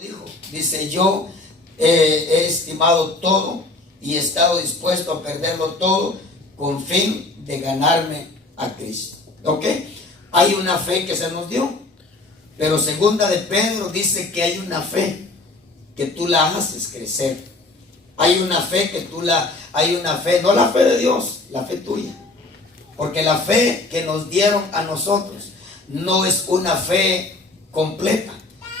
Dijo, dice, yo he estimado todo y he estado dispuesto a perderlo todo con fin de ganarme a Cristo. ¿Ok? Hay una fe que se nos dio, pero segunda de Pedro dice que hay una fe que tú la haces crecer. Hay una fe que hay una fe, no la fe de Dios, la fe tuya. Porque la fe que nos dieron a nosotros no es una fe completa,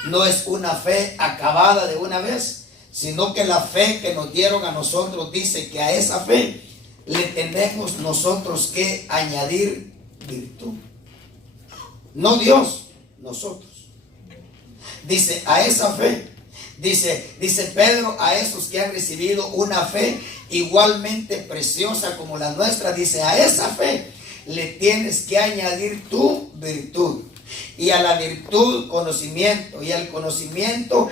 no es una fe acabada de una vez, sino que la fe que nos dieron a nosotros dice que a esa fe le tenemos nosotros que añadir virtud. No Dios, nosotros. Dice, a esa fe, dice Pedro, a esos que han recibido una fe igualmente preciosa como la nuestra, dice, a esa fe le tienes que añadir tu virtud. Y a la virtud, conocimiento, y al conocimiento,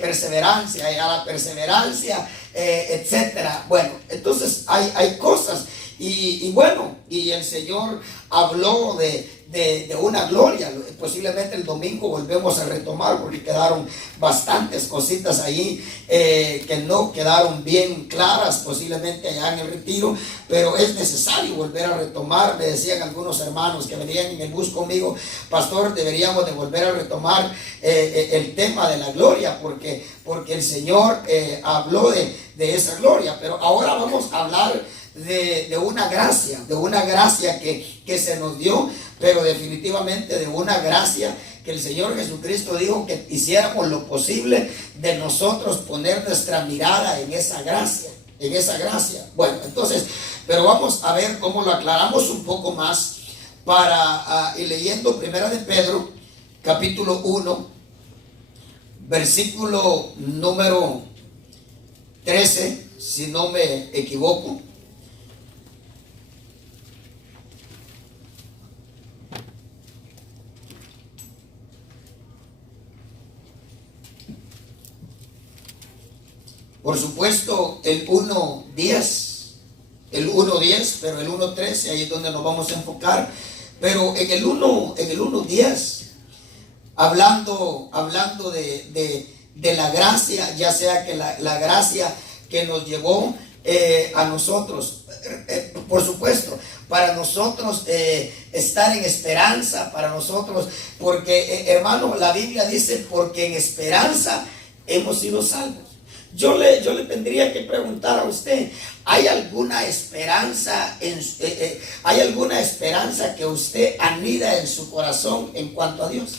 perseverancia, y a la perseverancia, etcétera. Bueno, entonces hay cosas, y bueno, y el Señor habló de una gloria. Posiblemente el domingo volvemos a retomar, porque quedaron bastantes cositas ahí que no quedaron bien claras, posiblemente allá en el retiro, pero es necesario volver a retomar. Me decían algunos hermanos que venían en el bus conmigo, pastor, deberíamos de volver a retomar el tema de la gloria, porque el Señor habló de esa gloria. Pero ahora vamos a hablar de una gracia que se nos dio, pero definitivamente de una gracia que el Señor Jesucristo dijo que hiciéramos lo posible de nosotros poner nuestra mirada en esa gracia. Bueno, entonces, pero vamos a ver cómo lo aclaramos un poco más y leyendo Primera de Pedro, capítulo 1, versículo número 13, si no me equivoco. Por supuesto, el 1:10, pero el 1:13, ahí es donde nos vamos a enfocar. Pero en el 1:10, hablando de la gracia, ya sea que la gracia que nos llevó a nosotros, por supuesto, para nosotros estar en esperanza, para nosotros, porque hermano, la Biblia dice, porque en esperanza hemos sido salvos. Yo le tendría que preguntar a usted, ¿hay alguna esperanza que usted anida en su corazón en cuanto a Dios?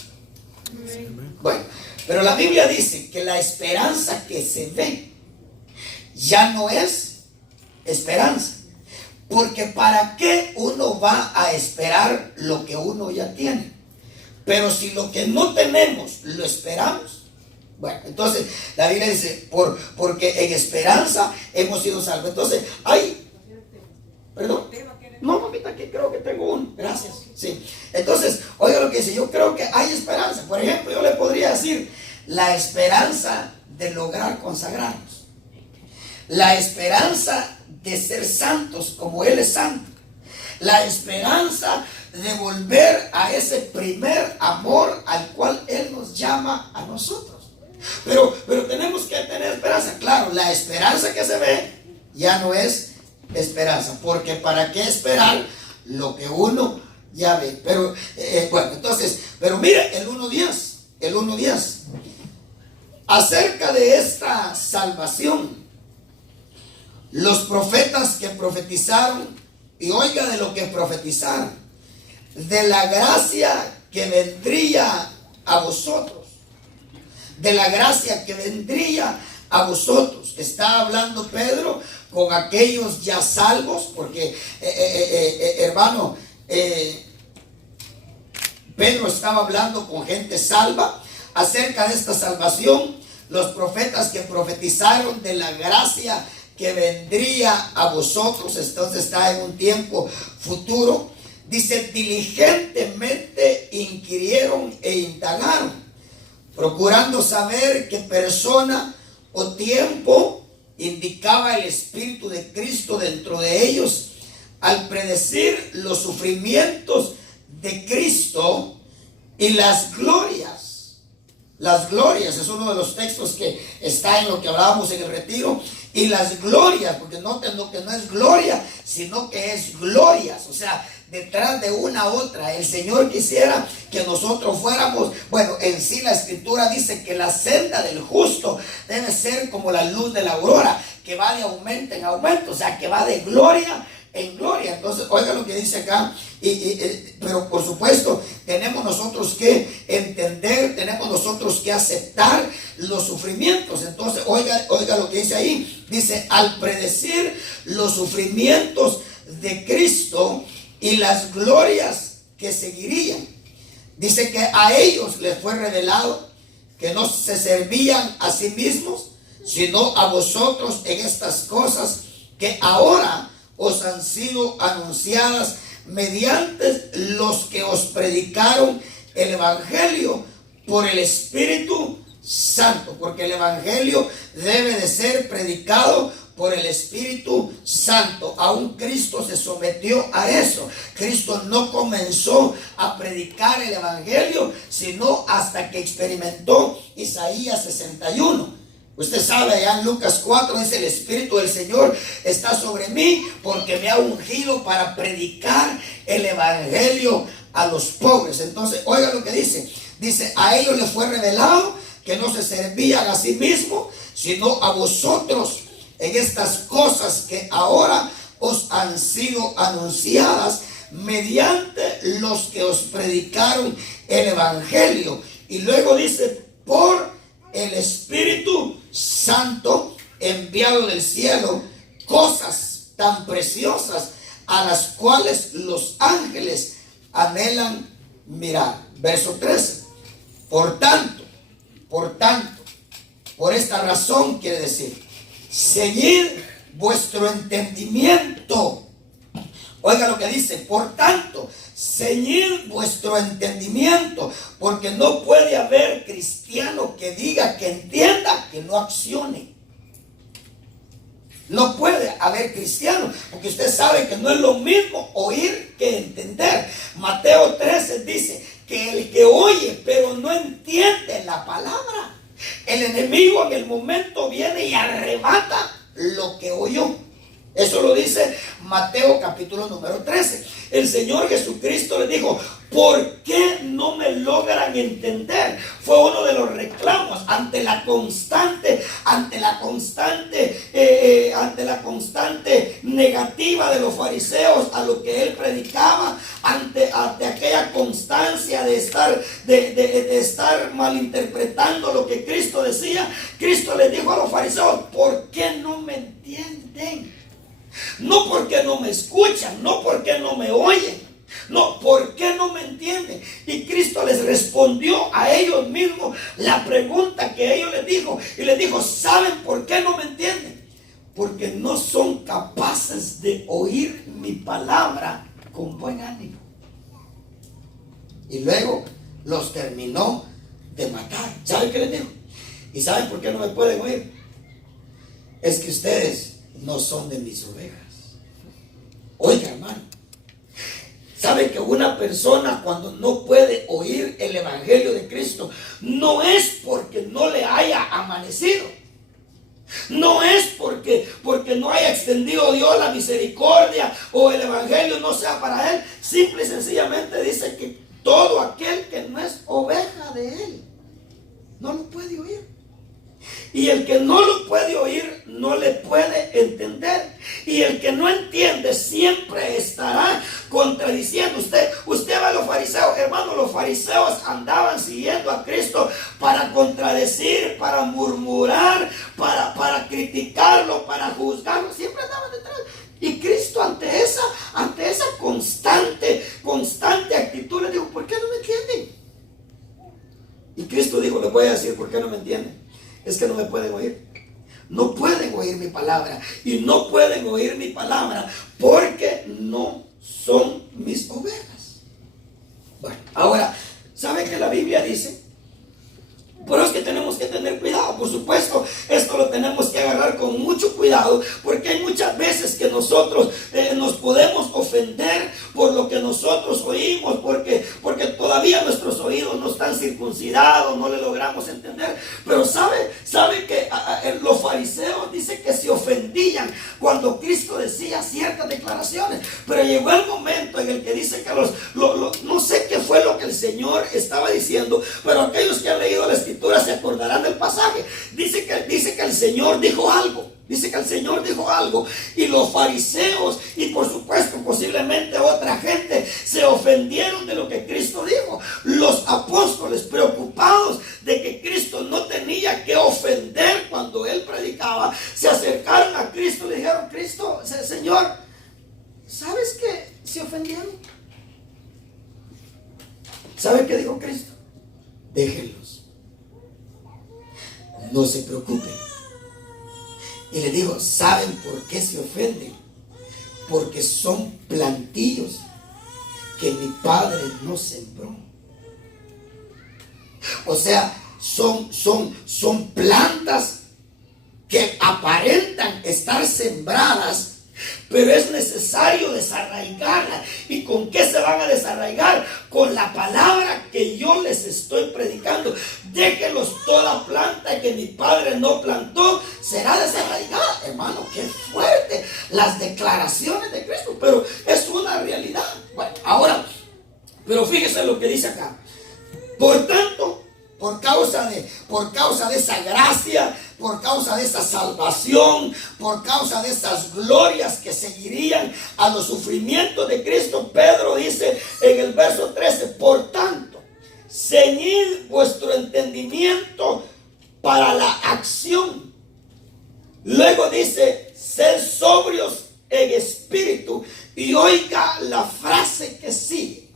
Bueno, pero la Biblia dice que la esperanza que se ve ya no es esperanza. Porque ¿para qué uno va a esperar lo que uno ya tiene? Pero si lo que no tenemos lo esperamos, bueno, entonces la Biblia dice, porque en esperanza hemos sido salvos. Entonces, perdón, no, mamita, aquí creo que tengo uno, gracias. Sí, entonces, oiga lo que dice, yo creo que hay esperanza. Por ejemplo, yo le podría decir, la esperanza de lograr consagrarnos, la esperanza de ser santos como Él es santo, la esperanza de volver a ese primer amor al cual Él nos llama a nosotros. Pero tenemos que tener esperanza. Claro, la esperanza que se ve ya no es esperanza, porque ¿para qué esperar lo que uno ya ve? Pero bueno, entonces, pero mire el 1:10 acerca de esta salvación. Los profetas que profetizaron, y oiga de lo que profetizaron, de la gracia que vendría a vosotros, de la gracia que vendría a vosotros. Está hablando Pedro con aquellos ya salvos, porque hermano, Pedro estaba hablando con gente salva acerca de esta salvación. Los profetas que profetizaron de la gracia que vendría a vosotros, entonces está en un tiempo futuro. Dice, diligentemente inquirieron e indagaron, procurando saber qué persona o tiempo indicaba el Espíritu de Cristo dentro de ellos, al predecir los sufrimientos de Cristo y las glorias Las glorias es uno de los textos que está en lo que hablábamos en el retiro. Y las glorias, porque noten lo que no es gloria, sino que es glorias. O sea, detrás de una otra. El Señor quisiera que nosotros fuéramos, bueno, en sí la Escritura dice que la senda del justo debe ser como la luz de la aurora, que va de aumento en aumento, o sea, que va de gloria en gloria. Entonces, oiga lo que dice acá. Pero por supuesto, tenemos nosotros que entender, tenemos nosotros que aceptar los sufrimientos. Entonces, oiga lo que dice ahí. Dice, al predecir los sufrimientos de Cristo y las glorias que seguirían, dice que a ellos les fue revelado que no se servían a sí mismos, sino a vosotros en estas cosas que ahora os han sido anunciadas mediante los que os predicaron el Evangelio por el Espíritu Santo, porque el Evangelio debe de ser predicado por el Espíritu Santo. Aún Cristo se sometió a eso. Cristo no comenzó a predicar el Evangelio sino hasta que experimentó Isaías 61. Usted sabe, allá en Lucas 4 dice: el Espíritu del Señor está sobre mí porque me ha ungido para predicar el Evangelio a los pobres. Entonces, oiga lo que dice. Dice, a ellos les fue revelado que no se servían a sí mismos, sino a vosotros en estas cosas que ahora os han sido anunciadas mediante los que os predicaron el Evangelio. Y luego dice, por el Espíritu Santo enviado del cielo, cosas tan preciosas a las cuales los ángeles anhelan mirar. Verso 13. Por tanto, por esta razón quiere decir, ceñid vuestro entendimiento. Oiga lo que dice, por tanto, ceñid vuestro entendimiento, porque no puede haber cristiano que diga, que entienda, que no accione. No puede haber cristiano, porque usted sabe que no es lo mismo oír que entender. Mateo 13 dice que el que oye pero no entiende la palabra, el enemigo en el momento viene y arrebata lo que oyó. Eso lo dice Mateo capítulo número 13. El Señor Jesucristo le dijo, ¿por qué no me logran entender? Fue uno de los reclamos ante la constante negativa de los fariseos a lo que él predicaba, ante aquella constancia de estar malinterpretando lo que Cristo decía. Cristo les dijo a los fariseos, ¿por qué no me entienden? No porque no me escuchan, no porque no me oyen, no, ¿por qué no me entienden? Y Cristo les respondió a ellos mismos la pregunta que ellos les dijo. Y les dijo, ¿saben por qué no me entienden? Porque no son capaces de oír mi palabra con buen ánimo. Y luego los terminó de matar. ¿Saben qué les dijo? ¿Y saben por qué no me pueden oír? Es que ustedes no son de mis ovejas. Oiga, hermano, ¿sabe que una persona cuando no puede oír el Evangelio de Cristo no es porque no le haya amanecido? No es porque no haya extendido Dios la misericordia o el Evangelio no sea para él. Simple y sencillamente dice que todo aquel que no es oveja de él no lo puede oír. Y el que no lo puede oír no le puede entender. Y el que no entiende siempre estará contradiciendo. Usted ve a los fariseos, hermano, los fariseos andaban siguiendo a Cristo para contradecir, para murmurar, para criticarlo, para juzgarlo. Siempre andaban detrás. Y Cristo ante esa constante actitud le dijo, ¿por qué no me entienden? Y Cristo dijo, les voy a decir por qué no me entienden. Es que no me pueden oír. No pueden oír mi palabra. Y no pueden oír mi palabra porque no son mis ovejas. Bueno, ahora, ¿sabe que la Biblia dice? Pero es que tenemos que tener cuidado. Por supuesto, esto lo tenemos que agarrar con mucho cuidado, porque hay muchas veces que nosotros nos podemos ofender por lo que nosotros oímos, porque todavía nuestros oídos no están circuncidados, no le logramos entender. Pero sabe que los fariseos dice que se ofendían cuando Cristo decía ciertas declaraciones. Pero llegó el momento en el que dice que no sé qué fue lo que el Señor estaba diciendo, pero aquellos que han leído la Escritura se acordarán del pasaje. Dice que el Señor dijo algo. Dice que el Señor dijo algo y los fariseos y por supuesto posiblemente otra gente se ofendieron de lo que Cristo dijo. Los apóstoles, preocupados de que Cristo no tenía que ofender cuando Él predicaba, se acercaron a Cristo y le dijeron: Cristo, Señor, ¿sabes que se ofendieron? ¿Sabe qué dijo Cristo? Déjenlos, no se preocupen. Y le digo: ¿saben por qué se ofenden? Porque son plantillos que mi Padre no sembró. O sea, son plantas que aparentan estar sembradas, pero es necesario desarraigarlas. ¿Y con qué se van a desarraigar? Con la palabra que yo les estoy predicando. Déjenlos, toda planta que mi Padre no plantó será desarraigada. Hermano, qué fuerte las declaraciones de Cristo, pero es una realidad. Bueno, ahora, pero fíjese lo que dice acá. Por tanto, por causa de esa gracia, por causa de esa salvación, por causa de esas glorias que seguirían a los sufrimientos de Cristo, Pedro dice en el verso 13: por tanto, ceñid vuestro entendimiento para la acción. Luego dice: sed sobrios en espíritu. Y oiga la frase que sigue: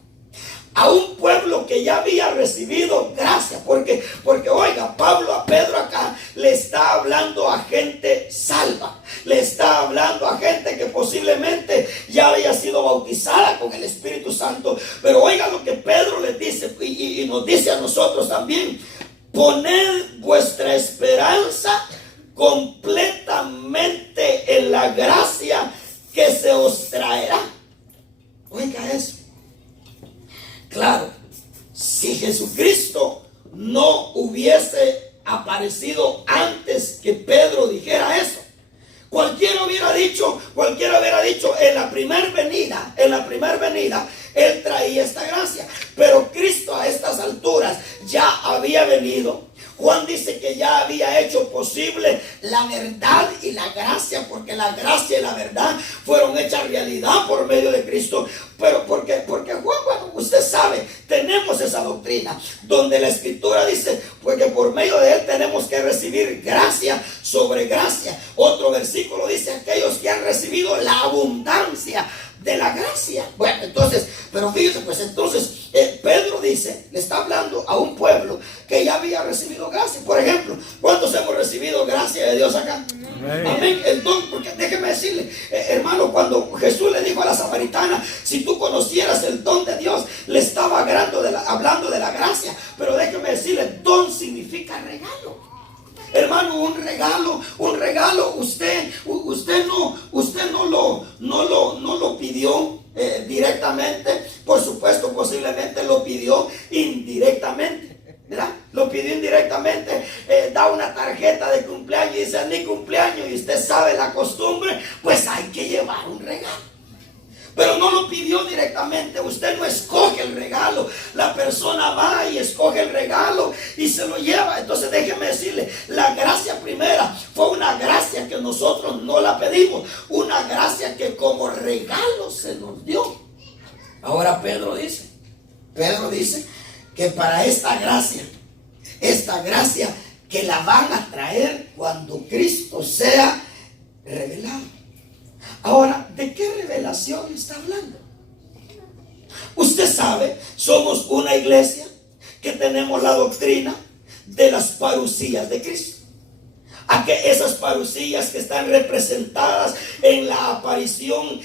a un pueblo que ya había recibido gracia, porque oiga, a Pedro acá le está hablando a gente salva, le está hablando a gente que posiblemente ya había sido bautizada con el Espíritu Santo. Pero oiga lo que Pedro les dice y nos dice a nosotros también: poned vuestra esperanza completamente en la gracia que se os traerá. Oiga eso. Claro, si Jesucristo no hubiese aparecido antes que Pedro dijera eso, cualquiera hubiera dicho en la primer venida, Él traía esta gracia. Pero Cristo a estas alturas ya había venido. Juan dice que ya había hecho posible la verdad y la gracia, porque la gracia y la verdad fueron hechas realidad por medio de Cristo. Pero porque Juan, bueno, usted sabe, tenemos esa doctrina donde la Escritura dice pues que por medio de Él tenemos que recibir gracia sobre gracia. Otro versículo dice: aquellos que han recibido la abundancia de la gracia. Bueno, entonces, pero fíjese, pues entonces Pedro dice, le está hablando a un pueblo que ya había recibido gracia. Por ejemplo, ¿cuántos hemos recibido gracia de Dios acá? Amén. El don, porque déjeme decirle, hermano, cuando Jesús le dijo a la samaritana: si tú conocieras el don de Dios, le estaba hablando de la gracia. Pero déjeme decirle, don significa regalo. Hermano, un regalo, usted no lo pidió directamente. Por supuesto, posiblemente lo pidió indirectamente, ¿verdad? Lo pidió indirectamente. Da una tarjeta de cumpleaños y dice: es mi cumpleaños, y usted sabe la costumbre, pues hay que llevar un regalo. Pero no lo pidió directamente. Usted no escoge el regalo. La persona va y escoge el regalo y se lo lleva. Entonces déjeme decirle, la gracia primera fue una gracia que nosotros no la pedimos. Una gracia que como regalo se nos dio. Ahora Pedro dice que para esta gracia que la van a traer cuando Cristo sea revelado. Ahora, ¿de qué revelación está hablando? Usted sabe, somos una iglesia que tenemos la doctrina de las parucías de Cristo. Esas parucías que están representadas en la aparición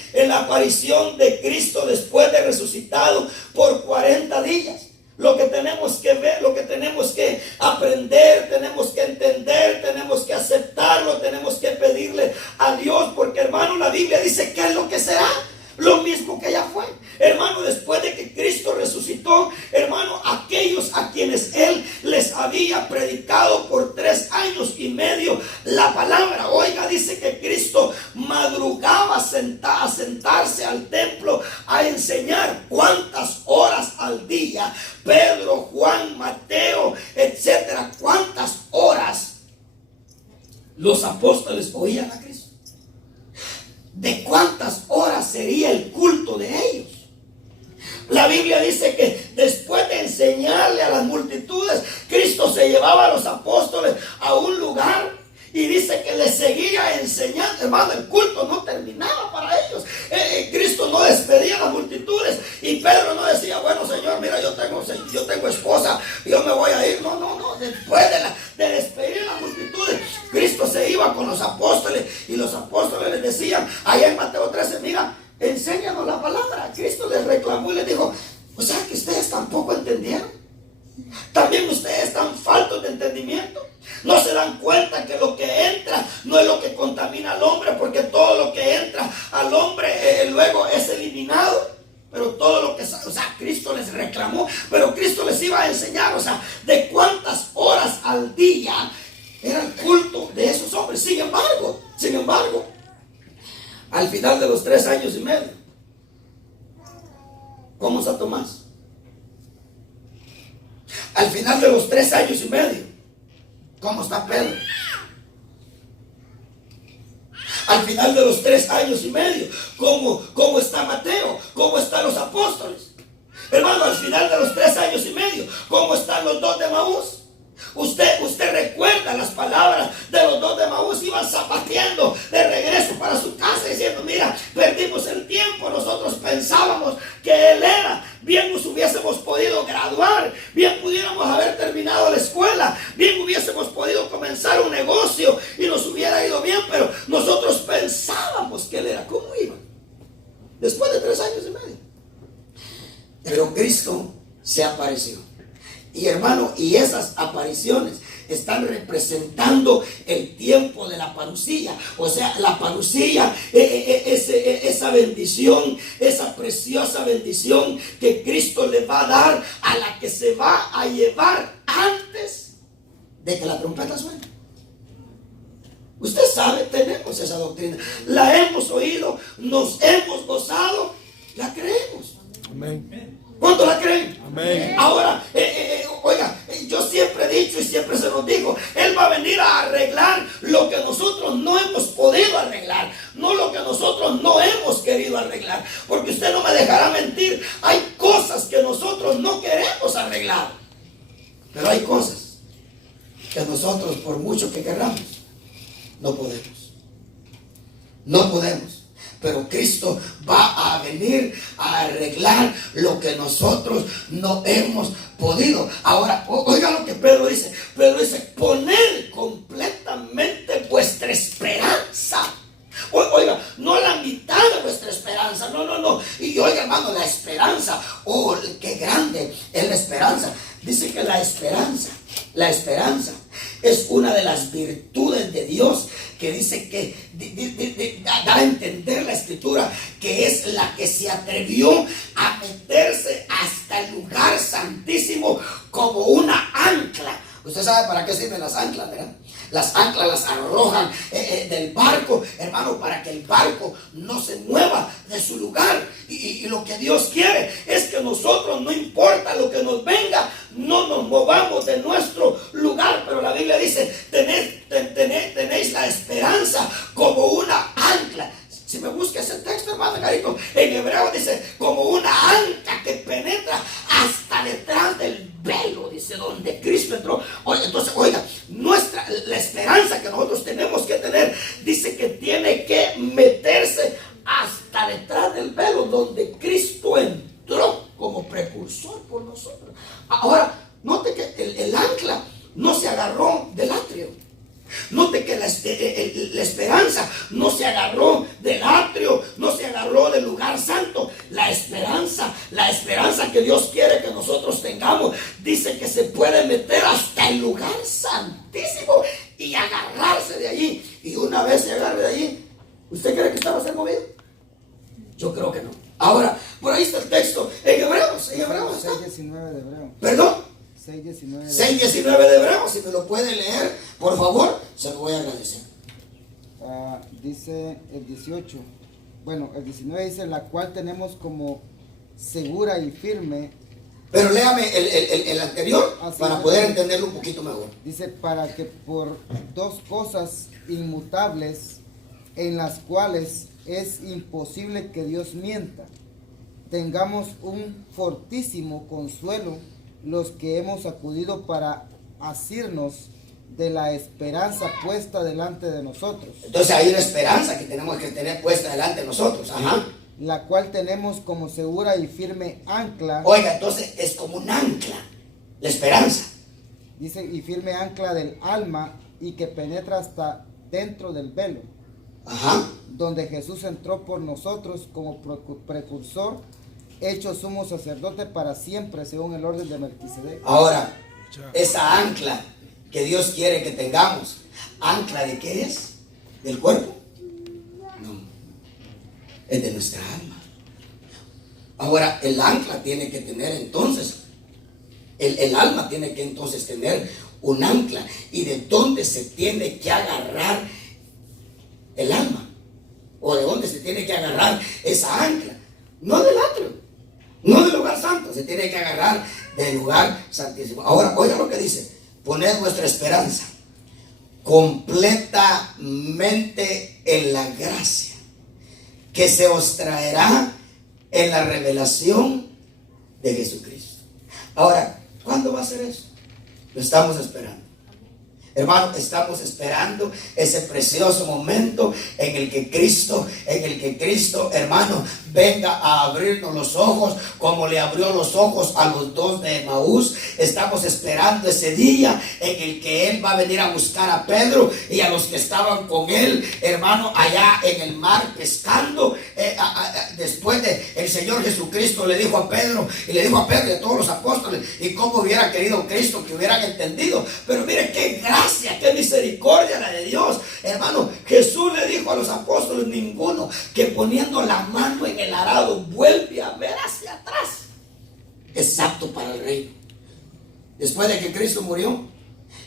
de Cristo después de resucitado por 40 días. Lo que tenemos que ver, lo que tenemos que aprender, tenemos que entender, tenemos que aceptarlo, tenemos que pedirle a Dios, porque hermano, la Biblia dice que es lo que será, lo mismo que ya fue. Hermano, después de que Cristo resucitó, hermano, aquellos a quienes estudio la palabra. Oiga, dice que Cristo madrugaba a sentarse al templo a enseñar. ¿Cuántas horas al día? Pedro, Juan, Mateo, etcétera. ¿Cuántas horas los apóstoles oían a Cristo? ¿De cuántas horas sería el culto de ellos? La Biblia dice que después de enseñarle a las multitudes, Cristo se llevaba a los apóstoles a un lugar y dice que les seguía enseñando. Hermano, el culto no terminaba para ellos. Cristo no despedía a las multitudes y Pedro no decía, bueno, Señor, mira, yo tengo esposa, yo me voy a ir. No. Después de despedir a las multitudes, Cristo se iba con los apóstoles y los apóstoles les decían, allá en Mateo 13, mira, enséñanos la palabra. Cristo les reclamó y les dijo, o sea que ustedes tampoco entendieron. También ustedes están faltos de entendimiento. No se dan cuenta que lo que entra no es lo que contamina al hombre, porque todo lo que entra al hombre luego es eliminado. Pero todo lo que, o sea, Cristo les reclamó, pero Cristo les iba a enseñar, o sea, de cuántas horas al día era el culto de esos hombres. Sin embargo, al final de los 3 años y medio, ¿cómo está Tomás? Al final de los 3 años y medio, ¿cómo está Pedro? Al final de los 3 años y medio, ¿cómo está Mateo? ¿Cómo están los apóstoles? Hermano, al final de los 3 años y medio, ¿cómo están los 2 de Maús? Usted recuerda las palabras de los 2 de Maús. Iban zapateando de regreso para su casa diciendo, mira, perdimos el tiempo, nosotros pensábamos que Él era, bien nos hubiésemos podido graduar, bien pudiéramos haber terminado la escuela, bien hubiésemos podido comenzar un negocio y nos hubiera ido bien, pero nosotros pensábamos que Él era. ¿Cómo iba? Después de 3 años y medio. Pero Cristo se apareció. Y hermano, y esas apariciones están representando el tiempo de la parucía. O sea, la parucía, esa bendición, esa preciosa bendición que Cristo le va a dar a la que se va a llevar antes de que la trompeta suene. Usted sabe, tenemos esa doctrina, la hemos oído, nos hemos gozado, la creemos. Amén. ¿Cuánto la creen? Amén. Ahora, oiga, yo siempre he dicho y siempre se nos dijo, Él va a venir a arreglar lo que nosotros no hemos podido arreglar, no lo que nosotros no hemos querido arreglar, porque usted no me dejará mentir, hay cosas que nosotros no queremos arreglar, pero hay cosas que nosotros, por mucho que queramos, no podemos. No podemos. Pero Cristo va a venir a arreglar lo que nosotros no hemos podido. Ahora, oiga lo que Pedro dice. Pedro dice, poned completamente vuestra esperanza. Oiga, no la mitad de vuestra esperanza, no. Y oiga, hermano, la esperanza, qué grande es la esperanza. Dice que la esperanza es una de las virtudes de Dios, que dice que da a entender la escritura que es la que se atrevió a meterse hasta el lugar santísimo como una ancla. Usted sabe para qué sirven las anclas, ¿verdad? Las anclas las arrojan del barco, hermano, para que el barco no se mueva de su lugar. Y lo que Dios quiere es que nosotros, no importa lo que nos venga, no nos movamos de nuestro lugar. Pero la Biblia dice, tenéis la esperanza como una ancla. Si me busca ese texto, hermano Carito, en hebreo dice, como una ancla que penetra hasta detrás del velo, dice, donde Cristo entró. Entonces, oiga, la esperanza que nosotros tenemos que tener, dice que tiene que meterse hasta detrás del velo, donde Cristo entró como precursor por nosotros. Ahora, note que el ancla no se agarró del atrio. Note que la esperanza no se agarró del atrio, no se agarró del lugar santo. La esperanza que Dios quiere que nosotros tengamos, dice que se puede meter hasta el lugar santísimo y agarrarse de allí. Y una vez se agarre de allí, ¿usted cree que usted va a ser movido? Yo creo que no. Ahora, por ahí está el texto, en Hebreos está. 6:19 de Hebreo. ¿Perdón? 6:19 de Hebreo, si me lo puede leer, por favor. Se lo voy a agradecer. Dice el 18, bueno, el 19 dice, la cual tenemos como segura y firme. Pero léame el anterior para poder entenderlo un poquito mejor. Dice, para que por dos cosas inmutables, en las cuales es imposible que Dios mienta, tengamos un fortísimo consuelo los que hemos acudido para asirnos de la esperanza puesta delante de nosotros. Entonces hay una esperanza que tenemos que tener puesta delante de nosotros. Ajá. La cual tenemos como segura y firme ancla. Oiga, entonces es como un ancla, la esperanza. Dice, y firme ancla del alma y que penetra hasta dentro del velo. Ajá. Donde Jesús entró por nosotros como precursor, hecho sumo sacerdote para siempre, según el orden de Melquisedec. Ahora, esa ancla que Dios quiere que tengamos, ¿ancla de qué es? ¿Del cuerpo? No, es de nuestra alma. Ahora, el ancla tiene que tener entonces, el alma tiene que entonces tener un ancla. ¿Y de dónde se tiene que agarrar el alma? ¿O de dónde se tiene que agarrar esa ancla? No del atrio, no del lugar santo, se tiene que agarrar del lugar santísimo. Ahora, oiga lo que dice: poned vuestra esperanza completamente en la gracia que se os traerá en la revelación de Jesucristo. Ahora, ¿cuándo va a ser eso? Lo estamos esperando. Hermano, estamos esperando ese precioso momento en el que Cristo, hermano, venga a abrirnos los ojos como le abrió los ojos a los dos de Emaús. Estamos esperando ese día en el que Él va a venir a buscar a Pedro y a los que estaban con Él, hermano, allá en el mar pescando. Después de el Señor Jesucristo le dijo a Pedro, y le dijo a Pedro y a todos los apóstoles, y cómo hubiera querido Cristo que hubieran entendido. Pero miren qué gracia, qué misericordia la de Dios, hermano. Jesús le dijo a los apóstoles: ninguno que poniendo la mano en el arado vuelve a ver hacia atrás es apto para el reino. Después de que Cristo murió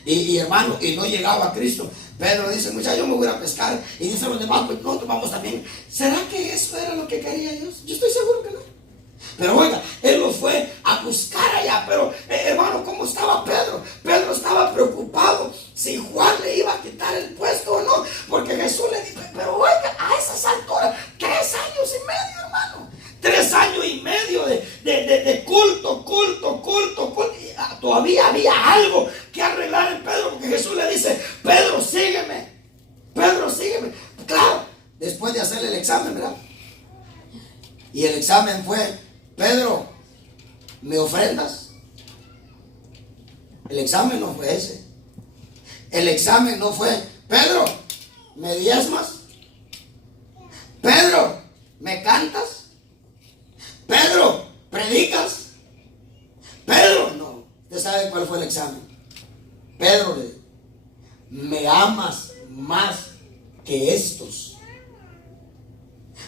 y hermano, y no llegaba a Cristo, Pedro dice: muchachos, yo me voy a pescar. Y dicen los demás: pues nosotros vamos también. ¿Será que eso era lo que quería Dios? Yo estoy seguro que no. Pero oiga, Él los fue a buscar allá. Pero hermano, ¿cómo estaba Pedro? Pedro estaba preocupado si Juan le iba a quitar el puesto o no, porque Jesús le dijo: pero oiga, a esas alturas, 3 años y medio, hermano, 3 años y medio de culto. Y todavía había algo que arreglar en Pedro, porque Jesús le dice: Pedro, sígueme. Pedro, sígueme. Claro, después de hacerle el examen, ¿verdad? Y el examen fue: Pedro, ¿me ofrendas? El examen no fue ese. El examen no fue: Pedro, ¿me diezmas? Pedro, ¿me cantas? Pedro, ¿predicas? Pedro, no. ¿Usted sabe cuál fue el examen? Pedro le dijo: ¿me amas más que estos?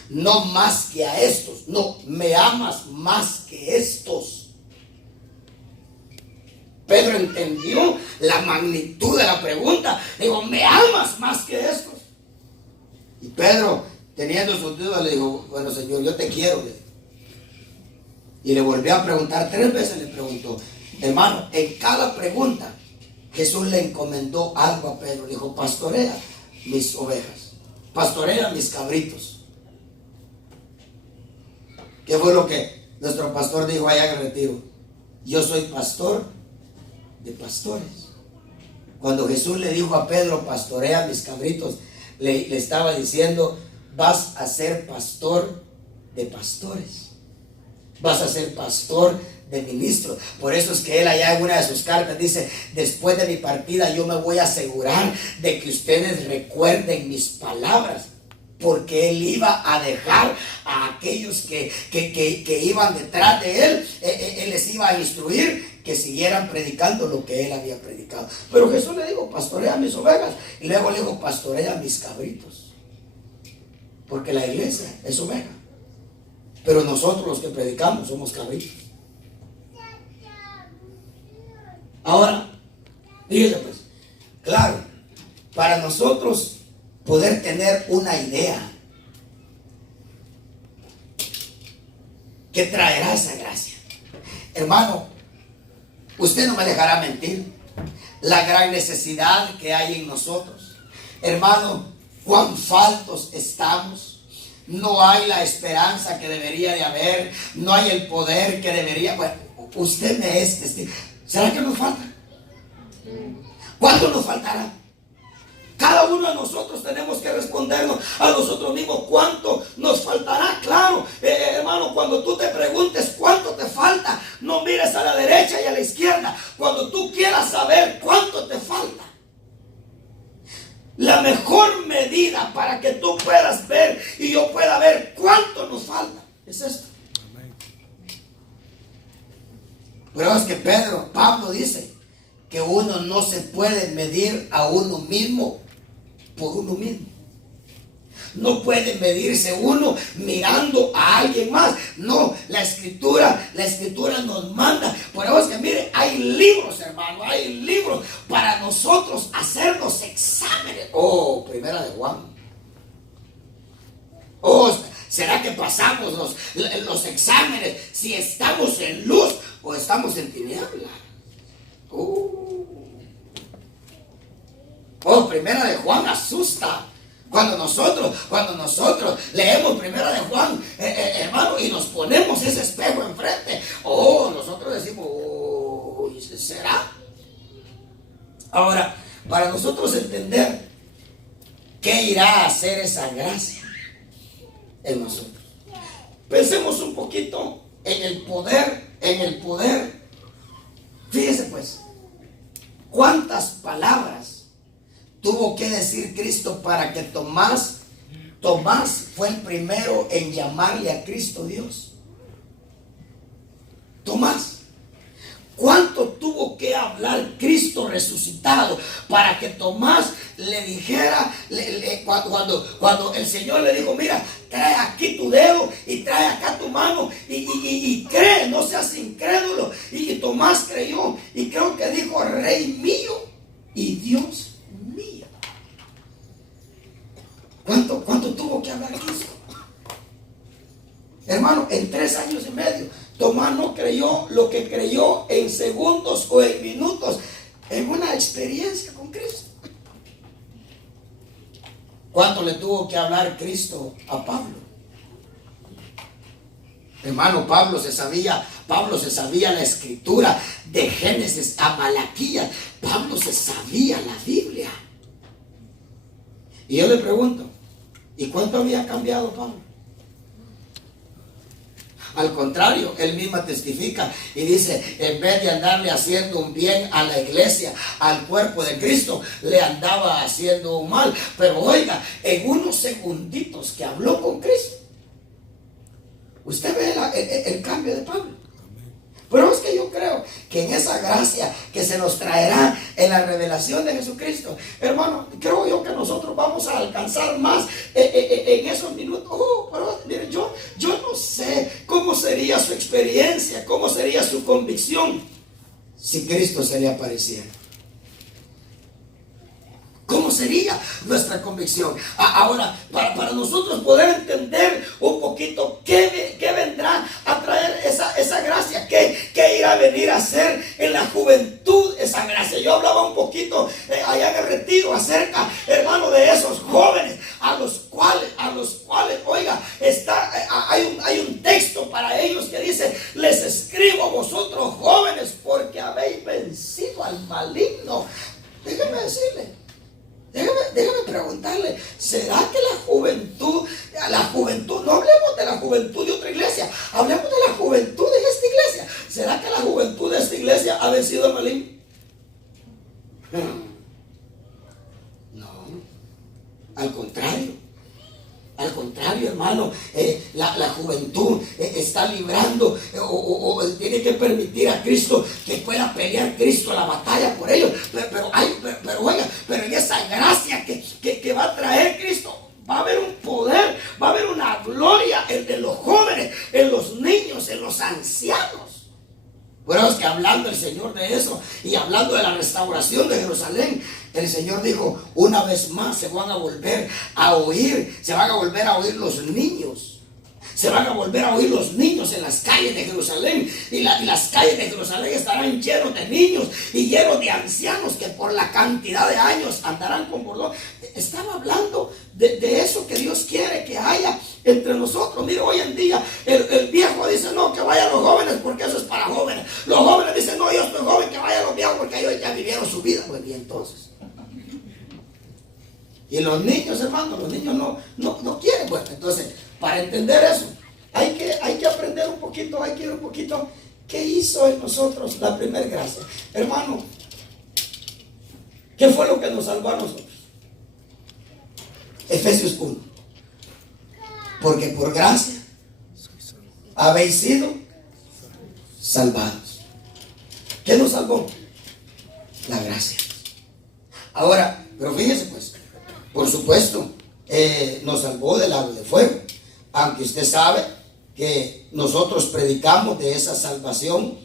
No más que a estos, no, me amas más que estos. Pedro entendió la magnitud de la pregunta. Dijo: ¿me amas más que estos? Y Pedro, teniendo sus dudas, le dijo: bueno, Señor, yo te quiero. Y le volvió a preguntar 3 veces, le preguntó. Hermano, en cada pregunta Jesús le encomendó algo a Pedro. Le dijo: pastorea mis ovejas, pastorea mis cabritos. ¿Qué fue lo que nuestro pastor dijo allá en el retiro? Yo soy pastor de pastores. Cuando Jesús le dijo a Pedro: pastorea mis cabritos, le estaba diciendo: vas a ser pastor de pastores, vas a ser pastor de ministros. Por eso es que él allá en una de sus cartas dice: después de mi partida yo me voy a asegurar de que ustedes recuerden mis palabras. Porque él iba a dejar a aquellos que iban detrás de él, él les iba a instruir que siguieran predicando lo que él había predicado. Pero Jesús le dijo: pastorea mis ovejas. Y luego le dijo: pastorea mis cabritos. Porque la iglesia es oveja, pero nosotros los que predicamos somos cabritos. Ahora, fíjese pues, claro, para nosotros poder tener una idea que traerá esa gracia. Hermano, usted no me dejará mentir la gran necesidad que hay en nosotros. Hermano, cuán faltos estamos. No hay la esperanza que debería de haber. No hay el poder que debería. Bueno, usted me es testigo. ¿Será que nos falta? ¿Cuánto nos faltará? Cada uno de nosotros tenemos que respondernos a nosotros mismos cuánto nos faltará. Claro, hermano, cuando tú te preguntes cuánto te falta, no mires a la derecha y a la izquierda. Cuando tú quieras saber cuánto te falta, la mejor medida para que tú puedas ver y yo pueda ver cuánto nos falta es esto. Pero es que Pablo dice que uno no se puede medir a uno mismo por uno mismo. No puede medirse uno mirando a alguien más. No, la escritura nos manda. Por eso es que mire, hay libros, hermano, hay libros para nosotros hacer los exámenes. Oh, primera de Juan. Oh, ¿será que pasamos los exámenes si estamos en luz o estamos en tiniebla? Oh, primera de Juan asusta. Cuando nosotros leemos primera de Juan, hermano, y nos ponemos ese espejo enfrente, oh, nosotros decimos, oh, ¿será? Ahora, para nosotros entender qué irá a hacer esa gracia en nosotros, pensemos un poquito en el poder. Fíjese pues, cuántas palabras tuvo que decir Cristo para que Tomás fue el primero en llamarle a Cristo Dios. Tomás, ¿cuánto tuvo que hablar Cristo resucitado para que Tomás le dijera, cuando el Señor le dijo, mira, trae aquí tu dedo y trae acá tu mano y cree, no seas incrédulo? Y Tomás creyó y creo que dijo, Rey mío y Dios mío. ¿Cuánto tuvo que hablar Cristo? Hermano, en 3 años y medio, Tomás no creyó lo que creyó en segundos o en minutos, en una experiencia con Cristo. ¿Cuánto le tuvo que hablar Cristo a Pablo? Hermano, Pablo se sabía la escritura de Génesis a Malaquías. Pablo se sabía la Biblia. Y yo le pregunto, ¿y cuánto había cambiado Pablo? Al contrario, él mismo testifica y dice, en vez de andarle haciendo un bien a la iglesia, al cuerpo de Cristo, le andaba haciendo un mal. Pero oiga, en unos segunditos que habló con Cristo, usted ve el cambio de Pablo. Pero es que yo creo que en esa gracia que se nos traerá en la revelación de Jesucristo, hermano, creo yo que nosotros vamos a alcanzar más en esos minutos. Oh, pero mire, yo no sé cómo sería su experiencia, cómo sería su convicción si Cristo se le apareciera. ¿Cómo sería nuestra convicción? Ahora, para nosotros poder entender un poquito qué vendrá a traer esa gracia, qué irá a venir a hacer en la juventud esa gracia. Yo hablaba un poquito allá en el retiro acerca, hermano, de esos jóvenes a los cuales, oiga, hay un texto para ellos que dice, les escribo a vosotros jóvenes porque habéis vencido al maligno. Déjeme decirle. Déjame preguntarle, ¿será que la juventud, no hablemos de la juventud de otra iglesia, hablemos de la juventud de esta iglesia? ¿Será que la juventud de esta iglesia ha vencido al maligno? No, al contrario, hermano, la juventud está librando o tiene que permitir a Cristo que pueda pelear Cristo la batalla por ellos. Pero en esa gracia que va a traer Cristo, va a haber un poder, va a haber una gloria en los jóvenes, en los niños, en los ancianos. Bueno, es que hablando el Señor de eso y hablando de la restauración de Jerusalén, el el Señor dijo, una vez más se van a volver a oír los niños. Se van a volver a oír los niños en las calles de Jerusalén. Y las calles de Jerusalén estarán llenos de niños y llenos de ancianos que por la cantidad de años andarán con bordón. Estaba hablando de eso que Dios quiere que haya entre nosotros. Mire, hoy en día el viejo dice, no, que vayan los jóvenes porque eso es para jóvenes. Los jóvenes dicen, no, yo estoy joven, que vayan los viejos porque ellos ya vivieron su vida. Pues, y entonces. Y los niños, hermanos, los niños no quieren. Bueno, entonces, para entender eso, hay que aprender un poquito, hay que ir un poquito. ¿Qué hizo en nosotros la primera gracia? Hermano, ¿qué fue lo que nos salvó a nosotros? Efesios 1. Porque por gracia habéis sido salvados. ¿Qué nos salvó? La gracia. Ahora, pero fíjese pues, por supuesto, nos salvó del lago de fuego. Aunque usted sabe que nosotros predicamos de esa salvación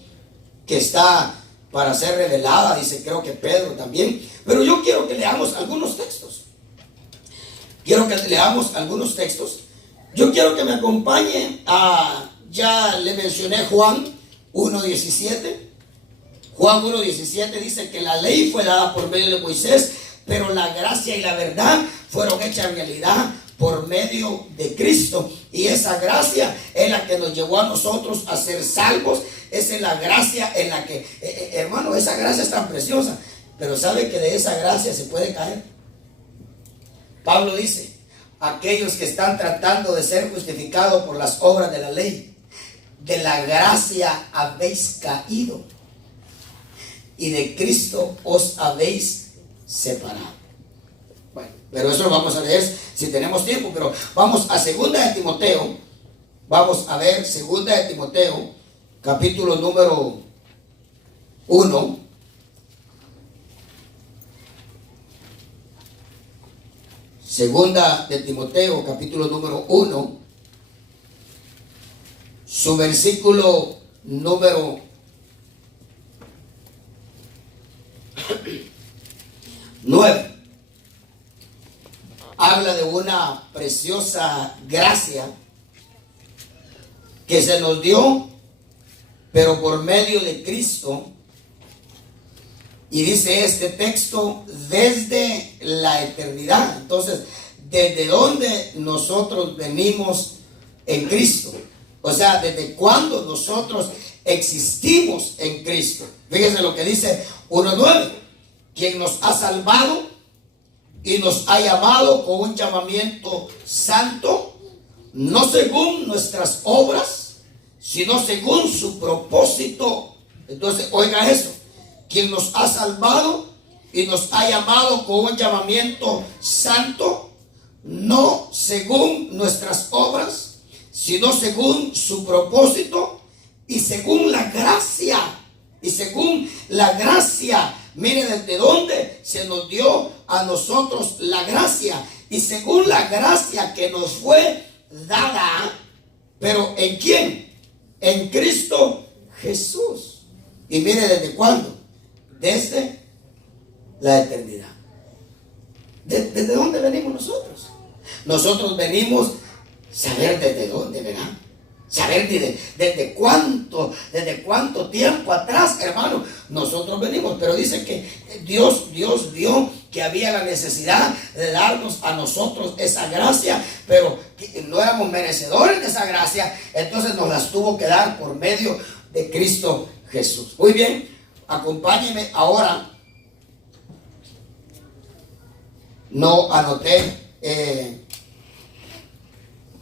que está para ser revelada, dice creo que Pedro también. Pero yo quiero que leamos algunos textos. Yo quiero que me acompañe ya le mencioné Juan 1:17. Juan 1:17 dice que la ley fue dada por medio de Moisés, pero la gracia y la verdad fueron hechas realidad por medio de Cristo. Y esa gracia es la que nos llevó a nosotros a ser salvos. Esa es la gracia en la que, hermano, esa gracia es tan preciosa. Pero ¿sabe que de esa gracia se puede caer? Pablo dice, aquellos que están tratando de ser justificados por las obras de la ley, de la gracia habéis caído y de Cristo os habéis separado. Bueno, pero eso lo vamos a leer si tenemos tiempo, pero vamos a 2 de Timoteo. Vamos a ver 2 de Timoteo, capítulo número 1. Segunda de Timoteo, capítulo número 1, su versículo número 9. Habla de una preciosa gracia que se nos dio, pero por medio de Cristo. Y dice este texto, desde la eternidad. Entonces, ¿desde dónde nosotros venimos en Cristo? O sea, ¿desde cuándo nosotros existimos en Cristo? Fíjense lo que dice 1:9. Quien nos ha salvado y nos ha llamado con un llamamiento santo, no según nuestras obras, sino según su propósito. Entonces, oiga eso. Quien nos ha salvado y nos ha llamado con un llamamiento santo, no según nuestras obras, sino según su propósito y según la gracia. Y según la gracia, mire desde dónde se nos dio a nosotros la gracia. Y según la gracia que nos fue dada, pero ¿en quién? En Cristo Jesús. Y mire desde cuándo. Desde la eternidad. ¿Desde dónde venimos nosotros? Nosotros venimos saber desde dónde, ¿verdad? Saber desde cuánto tiempo atrás, hermano, nosotros venimos. Pero dice que Dios vio que había la necesidad de darnos a nosotros esa gracia, pero que no éramos merecedores de esa gracia, entonces nos las tuvo que dar por medio de Cristo Jesús. Muy bien, acompáñenme ahora. No anoté.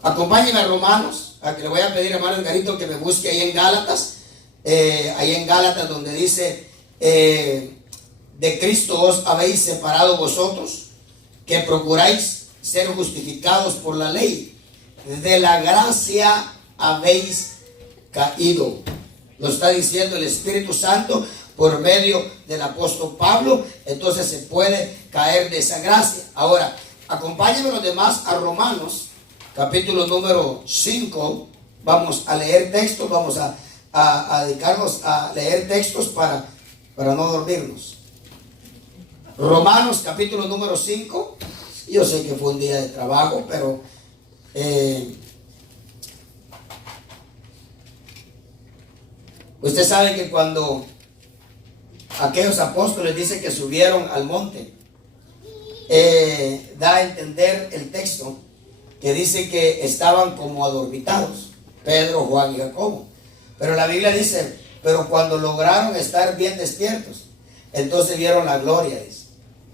Acompáñenme a Romanos. A que le voy a pedir a hermano Edgarito que me busque ahí en Gálatas. Ahí en Gálatas donde dice: de Cristo os habéis separado vosotros, que procuráis ser justificados por la ley. De la gracia habéis caído. Lo está diciendo el Espíritu Santo por medio del apóstol Pablo. Entonces se puede caer de esa gracia. Ahora, acompáñenme los demás a Romanos, capítulo número 5. Vamos a leer textos. Vamos a dedicarnos a leer textos para no dormirnos. Romanos capítulo número 5. Yo sé que fue un día de trabajo, pero usted sabe que cuando aquellos apóstoles dicen que subieron al monte, da a entender el texto que dice que estaban como adormitados, Pedro, Juan y Jacobo. Pero la Biblia dice, pero cuando lograron estar bien despiertos, entonces vieron la gloria, dice.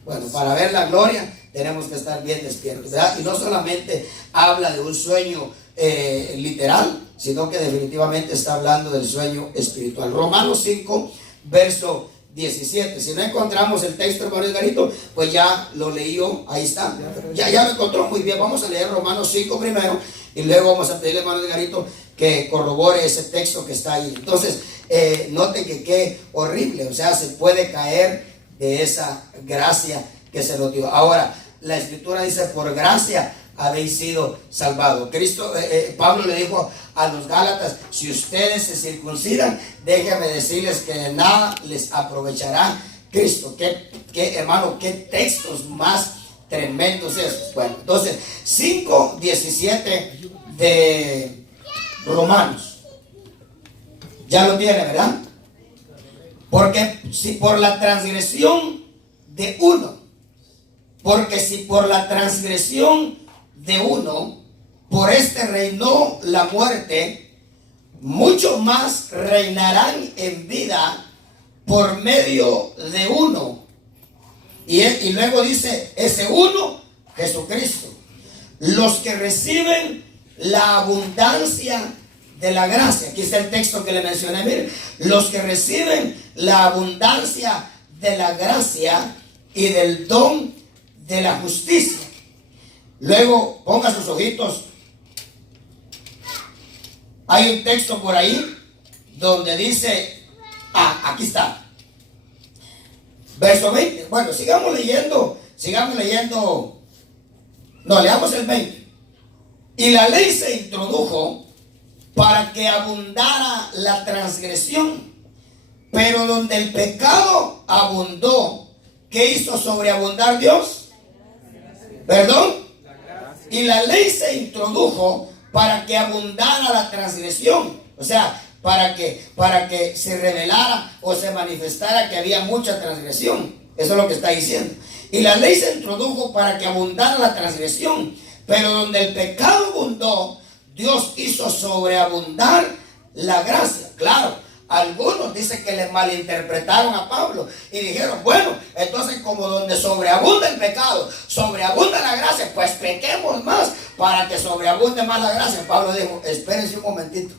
Bueno, para ver la gloria tenemos que estar bien despiertos, ¿verdad? Y no solamente habla de un sueño literal, sino que definitivamente está hablando del sueño espiritual. Romanos 5, verso 17. Si no encontramos el texto, hermano Edgarito, pues ya lo leí yo, ahí está. Ya lo encontró, muy bien. Vamos a leer Romanos 5 primero y luego vamos a pedirle, hermano Edgarito, que corrobore ese texto que está ahí. Entonces, noten que qué horrible, o sea, se puede caer de esa gracia que se nos dio. Ahora, la Escritura dice, por gracia habéis sido salvados. Pablo le dijo a los Gálatas, si ustedes se circuncidan, déjenme decirles que de nada les aprovechará Cristo. Hermano, qué textos más tremendos esos. Bueno, entonces, 5:17 de Romanos. Ya lo tiene, ¿verdad? Porque si por la transgresión de uno, por este reinó la muerte, mucho más reinarán en vida por medio de uno. Y luego dice, ese uno, Jesucristo. Los que reciben la abundancia de la gracia. Aquí está el texto que le mencioné. Miren, los que reciben la abundancia de la gracia y del don de la justicia. Luego ponga sus ojitos. Hay un texto por ahí donde dice, aquí está, verso 20. Bueno, sigamos leyendo. No, leamos el 20. Y la ley se introdujo para que abundara la transgresión, pero donde el pecado abundó, ¿qué hizo sobreabundar Dios? ¿Perdón? Y la ley se introdujo para que abundara la transgresión, o sea, para que se revelara o se manifestara que había mucha transgresión. Eso es lo que está diciendo. Y la ley se introdujo para que abundara la transgresión, pero donde el pecado abundó, Dios hizo sobreabundar la gracia. Claro, algunos dicen que le malinterpretaron a Pablo y dijeron, bueno, entonces como donde sobreabunda el pecado, sobreabunda la gracia, pues pequemos más para que sobreabunde más la gracia. Pablo dijo, espérense un momentito,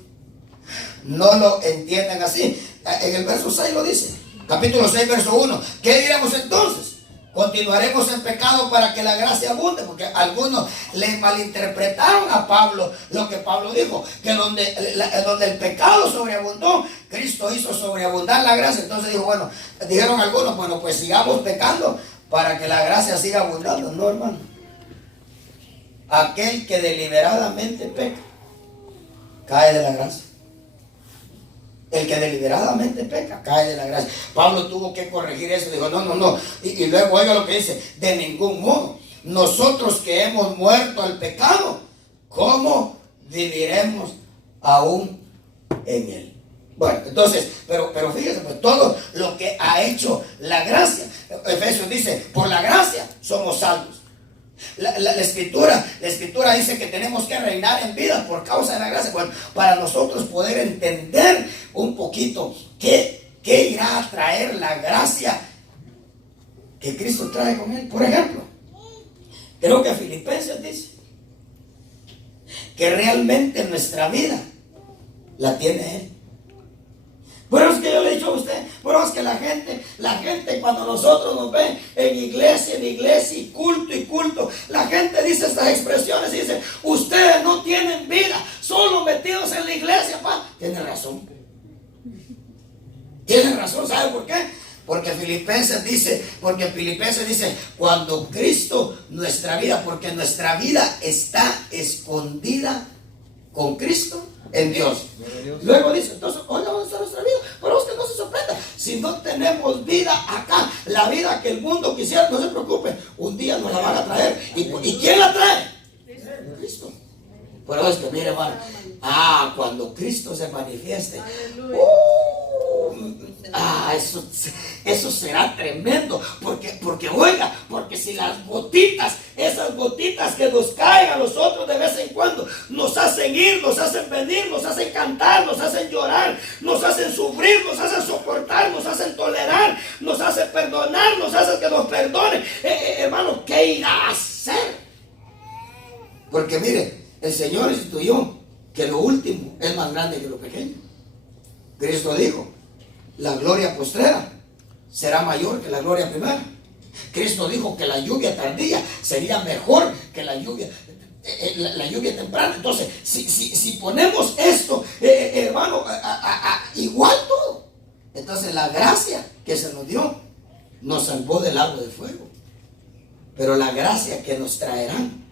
no lo entiendan así. En el verso 6 lo dice, capítulo 6, verso 1. ¿Qué diremos entonces? ¿Continuaremos en pecado para que la gracia abunde? Porque algunos le malinterpretaron a Pablo lo que Pablo dijo, que donde el pecado sobreabundó, Cristo hizo sobreabundar la gracia. Entonces dijo, bueno, dijeron algunos, bueno, pues sigamos pecando para que la gracia siga abundando. No, hermano. Aquel que deliberadamente peca, cae de la gracia. El que deliberadamente peca, cae de la gracia. Pablo tuvo que corregir eso. Dijo, no. Y luego oiga lo que dice, de ningún modo. Nosotros que hemos muerto al pecado, ¿cómo viviremos aún en él? Bueno, entonces, pero fíjese, pues todo lo que ha hecho la gracia. Efesios dice, por la gracia somos salvos. La escritura dice que tenemos que reinar en vida por causa de la gracia. Bueno, para nosotros poder entender un poquito qué irá a traer la gracia que Cristo trae con él. Por ejemplo, creo que Filipenses dice que realmente nuestra vida la tiene él. Bueno, es que yo le he dicho a usted, bueno, es que la gente cuando nosotros nos ven en iglesia y culto, la gente dice estas expresiones y dice, ustedes no tienen vida, solo metidos en la iglesia, pa. Tiene razón, ¿sabe por qué? Porque Filipenses dice, cuando Cristo, nuestra vida, porque nuestra vida está escondida con Cristo en Dios. Luego dice, entonces, ¿dónde está nuestra vida? Pero usted no se sorprenda, si no tenemos vida acá, la vida que el mundo quisiera, no se preocupe, un día nos la van a traer. ¿Y quién la trae? Cristo. Pero es que mire, hermano, cuando Cristo se manifieste, eso será tremendo, porque oiga, porque si las gotitas, esas gotitas que nos caen a nosotros de vez en cuando, nos hacen ir, nos hacen venir, nos hacen cantar, nos hacen llorar, nos hacen sufrir, nos hacen soportar, nos hacen tolerar, nos hacen perdonar, nos hacen que nos perdonen, hermano, ¿qué irá a hacer? Porque mire, el Señor instituyó que lo último es más grande que lo pequeño. Cristo dijo, la gloria postrera será mayor que la gloria primera. Cristo dijo que la lluvia tardía sería mejor que la lluvia temprana. Entonces, si ponemos esto, hermano, igual todo. Entonces la gracia que se nos dio nos salvó del lago de fuego. Pero la gracia que nos traerán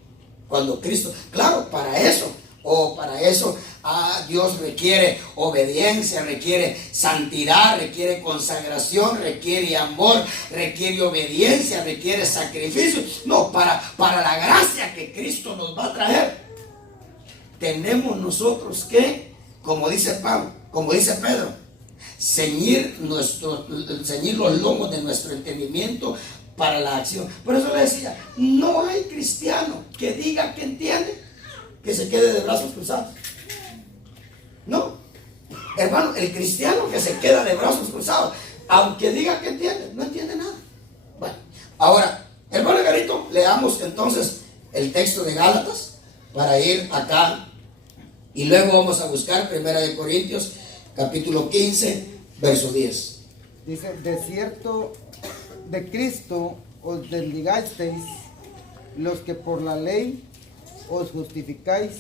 cuando Cristo, claro, para eso Dios requiere obediencia, requiere santidad, requiere consagración, requiere amor, requiere obediencia, requiere sacrificio. No, para la gracia que Cristo nos va a traer, tenemos nosotros que, como dice Pedro, ceñir los lomos de nuestro entendimiento para la acción. Por eso le decía, no hay cristiano que diga que entiende, que se quede de brazos cruzados. No, hermano, el cristiano que se queda de brazos cruzados, aunque diga que entiende, no entiende nada. Bueno, ahora, hermano Garito, leamos entonces el texto de Gálatas para ir acá y luego vamos a buscar 1 Corintios capítulo 15 verso 10. Dice, de cierto, de Cristo os desligasteis los que por la ley os justificáis,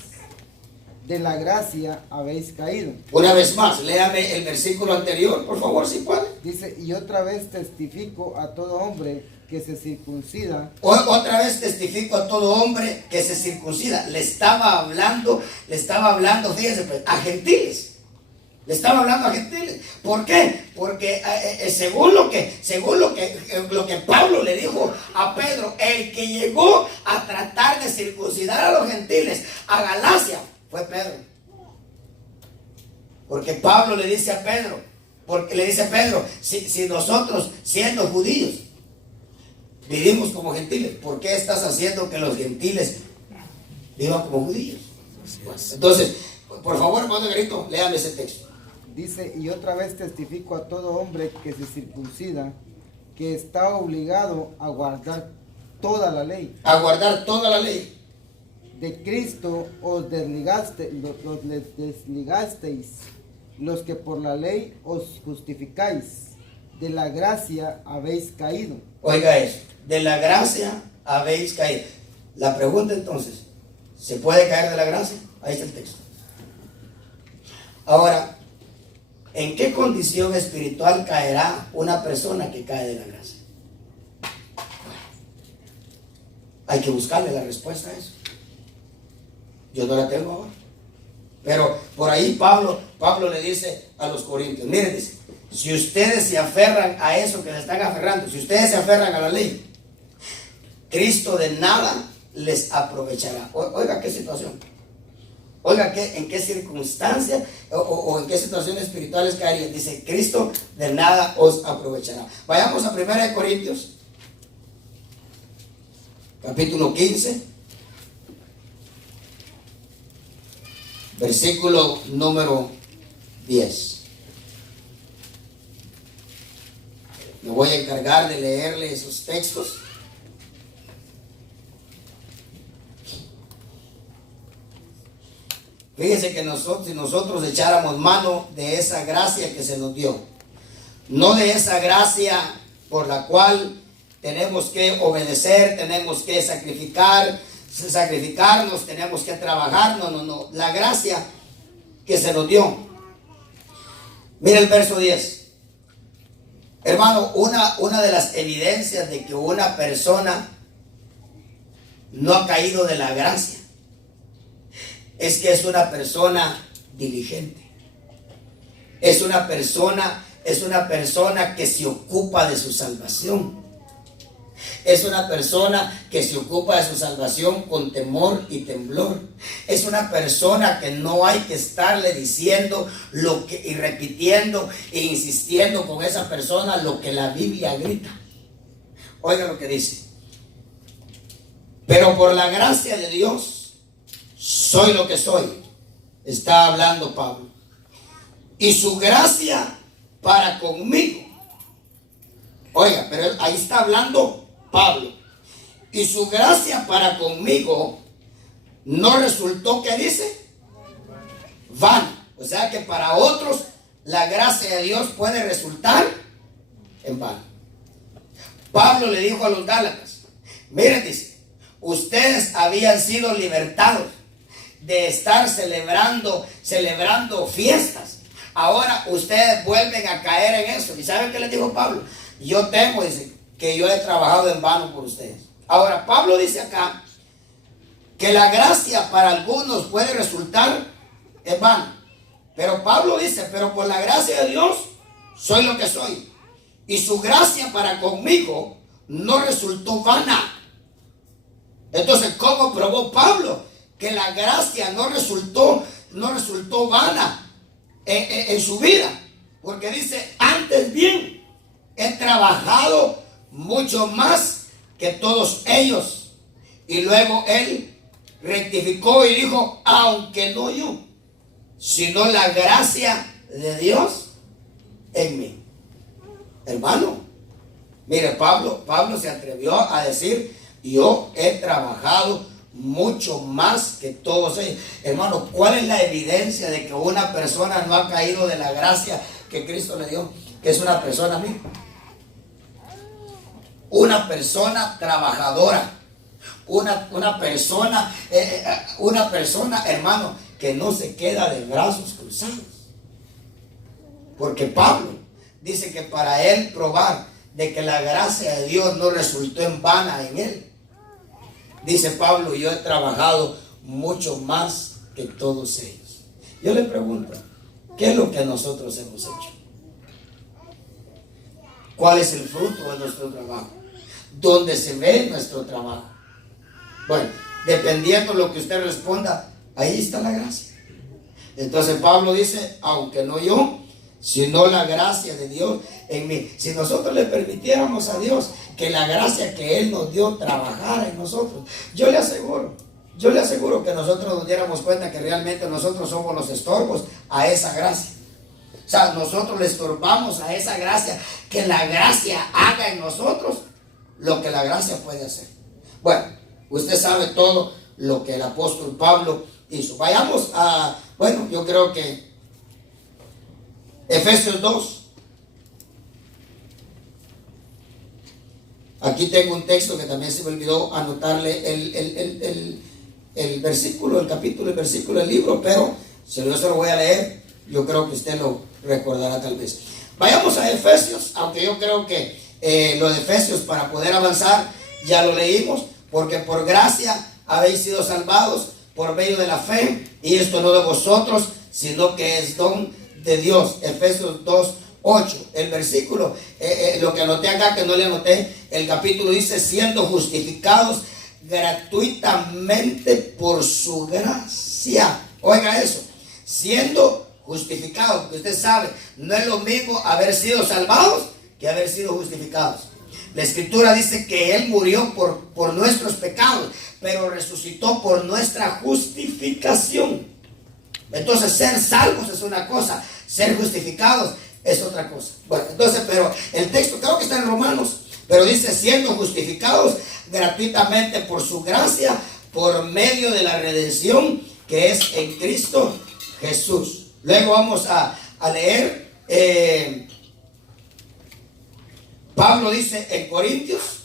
de la gracia habéis caído. Una vez más, léame el versículo anterior, por favor, si puede. Dice, y otra vez testifico a todo hombre que se circuncida. Otra vez testifico a todo hombre que se circuncida. Le estaba hablando, fíjense, pues, a gentiles. Le estaba hablando a gentiles. ¿Por qué? Porque según lo que Pablo le dijo a Pedro, el que llegó a tratar de circuncidar a los gentiles a Galacia fue Pedro. Porque Pablo le dice a Pedro, si nosotros siendo judíos vivimos como gentiles, ¿por qué estás haciendo que los gentiles vivan como judíos? Entonces, por favor, hermano Garito, léame ese texto. Dice, y otra vez testifico a todo hombre que se circuncida, que está obligado a guardar toda la ley. A guardar toda la ley. De Cristo os desligasteis, los que por la ley os justificáis, de la gracia habéis caído. Oiga eso, de la gracia habéis caído. La pregunta entonces, ¿se puede caer de la gracia? Ahí está el texto. Ahora, ¿en qué condición espiritual caerá una persona que cae de la gracia? Hay que buscarle la respuesta a eso. Yo no la tengo ahora. Pero por ahí Pablo le dice a los corintios, miren, dice, si ustedes se aferran a eso que se están aferrando, si ustedes se aferran a la ley, Cristo de nada les aprovechará. Oiga qué situación. Oiga, ¿en qué circunstancia o en qué situaciones espirituales caerían? Dice, Cristo de nada os aprovechará. Vayamos a 1 Corintios, capítulo 15, versículo número 10. Me voy a encargar de leerle esos textos. Fíjense que si nosotros echáramos mano de esa gracia que se nos dio, no de esa gracia por la cual tenemos que obedecer, tenemos que sacrificarnos, tenemos que trabajar, no, la gracia que se nos dio. Mira el verso 10. Hermano, una de las evidencias de que una persona no ha caído de la gracia es que es una persona diligente. Es una persona es una persona que se ocupa de su salvación. Es una persona que se ocupa de su salvación con temor y temblor. Es una persona que no hay que estarle diciendo y repitiendo e insistiendo con esa persona lo que la Biblia grita. Oiga lo que dice. Pero por la gracia de Dios soy lo que soy. Está hablando Pablo. Y su gracia para conmigo. Oiga, pero ahí está hablando Pablo. Y su gracia para conmigo no resultó, ¿qué dice? Vana. O sea que para otros la gracia de Dios puede resultar en vano. Pablo le dijo a los Gálatas, miren, dice, ustedes habían sido libertados de estar celebrando fiestas. Ahora ustedes vuelven a caer en eso. ¿Y saben qué les dijo Pablo? Yo temo, dice, que yo he trabajado en vano por ustedes. Ahora, Pablo dice acá que la gracia para algunos puede resultar en vano. Pero Pablo dice, pero por la gracia de Dios soy lo que soy. Y su gracia para conmigo no resultó vana. Entonces, ¿cómo probó Pablo que la gracia no resultó vana en su vida? Porque dice, antes bien, he trabajado mucho más que todos ellos. Y luego él rectificó y dijo, aunque no yo, sino la gracia de Dios en mí. Hermano, mire, Pablo se atrevió a decir, yo he trabajado mucho más que todos ellos. Hermano, ¿cuál es la evidencia de que una persona no ha caído de la gracia que Cristo le dio? Que es una persona misma. Una persona trabajadora, una persona, hermano, que no se queda de brazos cruzados. Porque Pablo dice que para él probar de que la gracia de Dios no resultó en vana en él, dice Pablo, yo he trabajado mucho más que todos ellos. Yo le pregunto, ¿qué es lo que nosotros hemos hecho? ¿Cuál es el fruto de nuestro trabajo? ¿Dónde se ve nuestro trabajo? Bueno, dependiendo de lo que usted responda, ahí está la gracia. Entonces Pablo dice, aunque no yo, sino la gracia de Dios en mí. Si nosotros le permitiéramos a Dios que la gracia que Él nos dio trabajara en nosotros, yo le aseguro que nosotros nos diéramos cuenta que realmente nosotros somos los estorbos a esa gracia. O sea, nosotros le estorbamos a esa gracia, que la gracia haga en nosotros lo que la gracia puede hacer. Bueno, usted sabe todo lo que el apóstol Pablo hizo. Vayamos a, bueno, yo creo que Efesios 2. Aquí tengo un texto que también se me olvidó anotarle el versículo, el capítulo, el versículo del libro, pero yo se lo voy a leer. Yo creo que usted lo recordará tal vez. Vayamos a Efesios, aunque yo creo que lo de Efesios, para poder avanzar, ya lo leímos, porque por gracia habéis sido salvados por medio de la fe, y esto no de vosotros, sino que es don de Dios. Efesios 2:8, el versículo, lo que anoté acá, que no le anoté, el capítulo dice, siendo justificados gratuitamente por su gracia. Oiga eso, siendo justificados, porque usted sabe, no es lo mismo haber sido salvados que haber sido justificados. La escritura dice que Él murió por nuestros pecados, pero resucitó por nuestra justificación. Entonces, ser salvos es una cosa, ser justificados es otra cosa. Bueno, entonces, pero el texto creo que está en Romanos, pero dice, siendo justificados gratuitamente por su gracia, por medio de la redención que es en Cristo Jesús. Luego vamos a leer, Pablo dice en Corintios,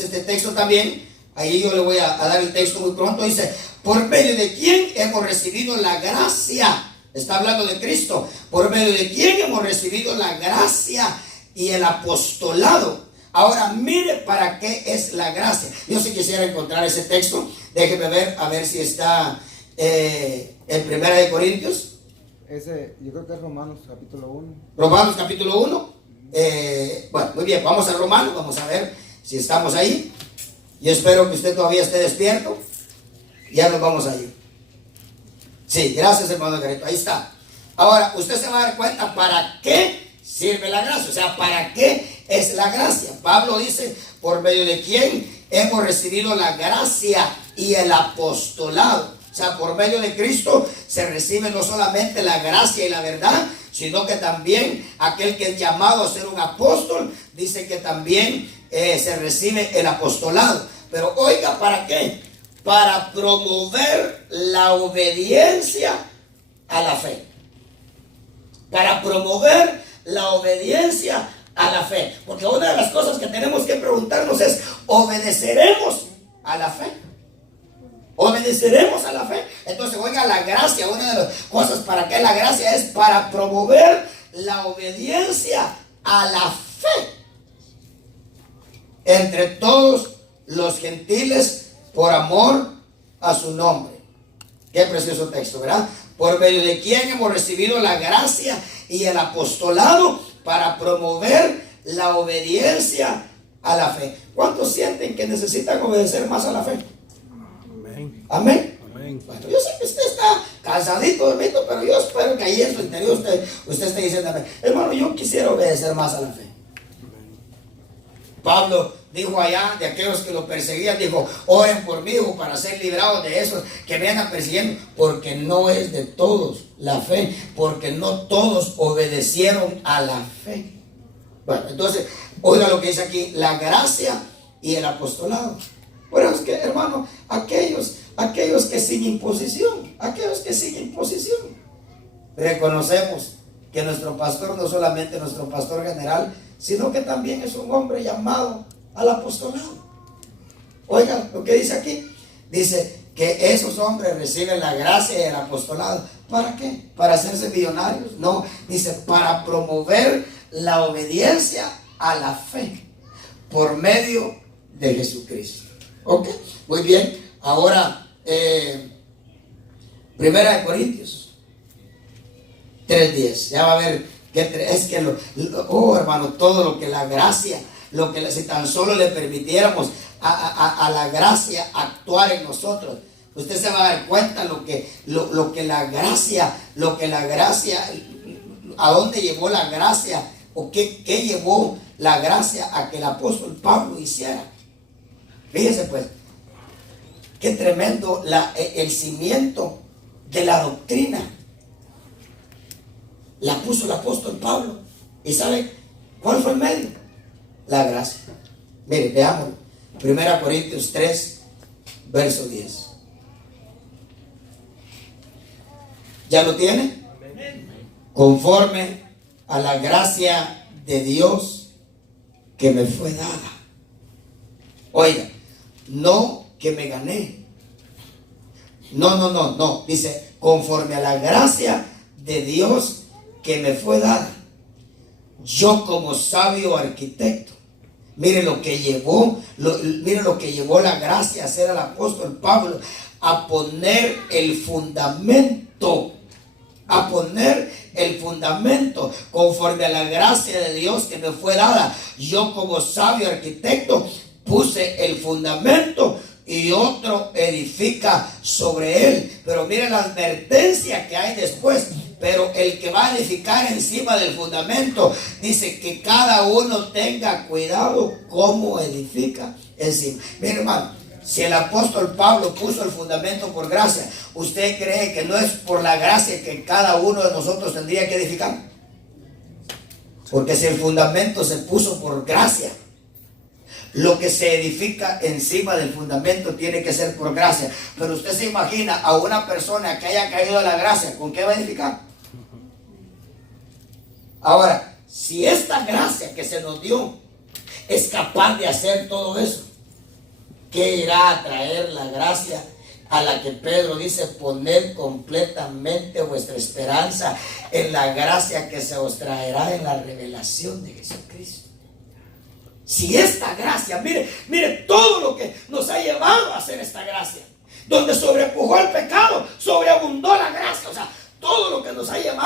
este texto también, ahí yo le voy a dar el texto muy pronto, dice, por medio de quién hemos recibido la gracia, está hablando de Cristo, por medio de quién hemos recibido la gracia y el apostolado. Ahora mire para qué es la gracia. Yo sí quisiera encontrar ese texto, déjeme ver, a ver si está en Primera de Corintios. Yo creo que es Romanos capítulo 1. Romanos capítulo 1. Bueno, muy bien, vamos a Romanos, vamos a ver si estamos ahí. Yo espero que usted todavía esté despierto. Ya nos vamos a ir. Sí, gracias, hermano Garrito, ahí está. Ahora, usted se va a dar cuenta para qué sirve la gracia, o sea, para qué es la gracia. Pablo dice, por medio de quién hemos recibido la gracia y el apostolado. O sea, por medio de Cristo se recibe no solamente la gracia y la verdad, sino que también aquel que es llamado a ser un apóstol, dice que también se recibe el apostolado. Pero oiga, ¿para qué? Para promover la obediencia a la fe. Para promover la obediencia a la fe. Porque una de las cosas que tenemos que preguntarnos es, ¿obedeceremos a la fe? ¿Obedeceremos a la fe? Entonces, oiga, la gracia, una de las cosas para que la gracia es para promover la obediencia a la fe entre todos los gentiles por amor a su nombre. Qué precioso texto, ¿verdad? Por medio de quien hemos recibido la gracia y el apostolado para promover la obediencia a la fe. ¿Cuántos sienten que necesitan obedecer más a la fe? Amén. Amén. Amén. Bueno, yo sé que usted está cansadito, dormido, pero yo espero que ahí en su interior usted esté diciendo, hermano, yo quisiera obedecer más a la fe. Pablo dijo allá de aquellos que lo perseguían, dijo, oren por mí, hijo, para ser librados de esos que me andan persiguiendo, porque no es de todos la fe, porque no todos obedecieron a la fe. Bueno, entonces, oiga lo que dice aquí, la gracia y el apostolado. Bueno, es que, hermano, aquellos que sin imposición, reconocemos que nuestro pastor no solamente nuestro pastor general, sino que también es un hombre llamado al apostolado. Oigan lo que dice aquí. Dice que esos hombres reciben la gracia y el apostolado. ¿Para qué? ¿Para hacerse millonarios? No, dice para promover la obediencia a la fe por medio de Jesucristo. Ok, muy bien. Ahora, Primera de Corintios 3:10. Ya va a ver que es que hermano, todo lo que la gracia, si tan solo le permitiéramos a la gracia actuar en nosotros, usted se va a dar cuenta lo que la gracia, a dónde llevó la gracia, o qué llevó la gracia a que el apóstol Pablo hiciera. Fíjese pues, qué tremendo el cimiento de la doctrina la puso el apóstol Pablo. ¿Y sabe cuál fue el medio? La gracia. Mire, veámoslo. 1 Corintios 3, verso 10. ¿Ya lo tiene? Conforme a la gracia de Dios que me fue dada. Oiga, no que me gané. No. Dice, conforme a la gracia de Dios que me fue dada. Yo como sabio arquitecto. Mire lo que llevó la gracia a hacer al apóstol Pablo, a poner el fundamento. Conforme a la gracia de Dios que me fue dada. Yo como sabio arquitecto puse el fundamento y otro edifica sobre él. Pero mire la advertencia que hay después. Pero el que va a edificar encima del fundamento, dice que cada uno tenga cuidado cómo edifica encima. Mire, hermano, si el apóstol Pablo puso el fundamento por gracia, ¿usted cree que no es por la gracia que cada uno de nosotros tendría que edificar? Porque si el fundamento se puso por gracia, lo que se edifica encima del fundamento tiene que ser por gracia. Pero usted se imagina a una persona que haya caído de la gracia, ¿con qué va a edificar? Ahora, si esta gracia que se nos dio es capaz de hacer todo eso, ¿qué irá a traer la gracia a la que Pedro dice, poned completamente vuestra esperanza en la gracia que se os traerá en la revelación de Jesucristo? Si esta gracia, mire todo lo que nos ha llevado a hacer esta gracia, donde sobrepujó el pecado, sobreabundó la gracia, o sea, todo lo que nos ha llevado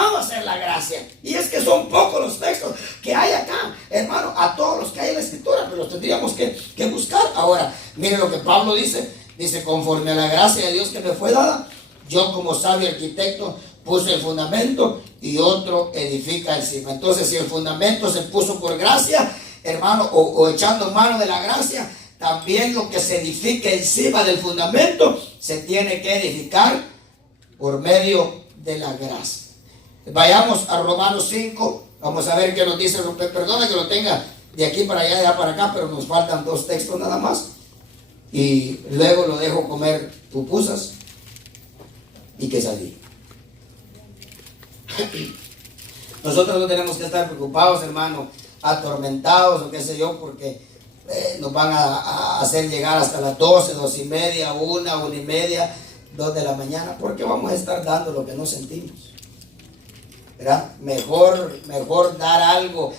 Pablo dice, conforme a la gracia de Dios que me fue dada, yo como sabio arquitecto puse el fundamento y otro edifica encima. Entonces, si el fundamento se puso por gracia, hermano, o echando mano de la gracia, también lo que se edifique encima del fundamento se tiene que edificar por medio de la gracia. Vayamos a Romanos 5, vamos a ver qué nos dice. Perdona que lo tenga de aquí para allá, de allá para acá, pero nos faltan 2 textos nada más. Y luego lo dejo comer pupusas y que salí. Nosotros no tenemos que estar preocupados, hermano, atormentados o qué sé yo, porque nos van a hacer llegar hasta las 12, 12 y media, 1 y media, 2 de la mañana, porque vamos a estar dando lo que no sentimos, ¿verdad? Mejor dar algo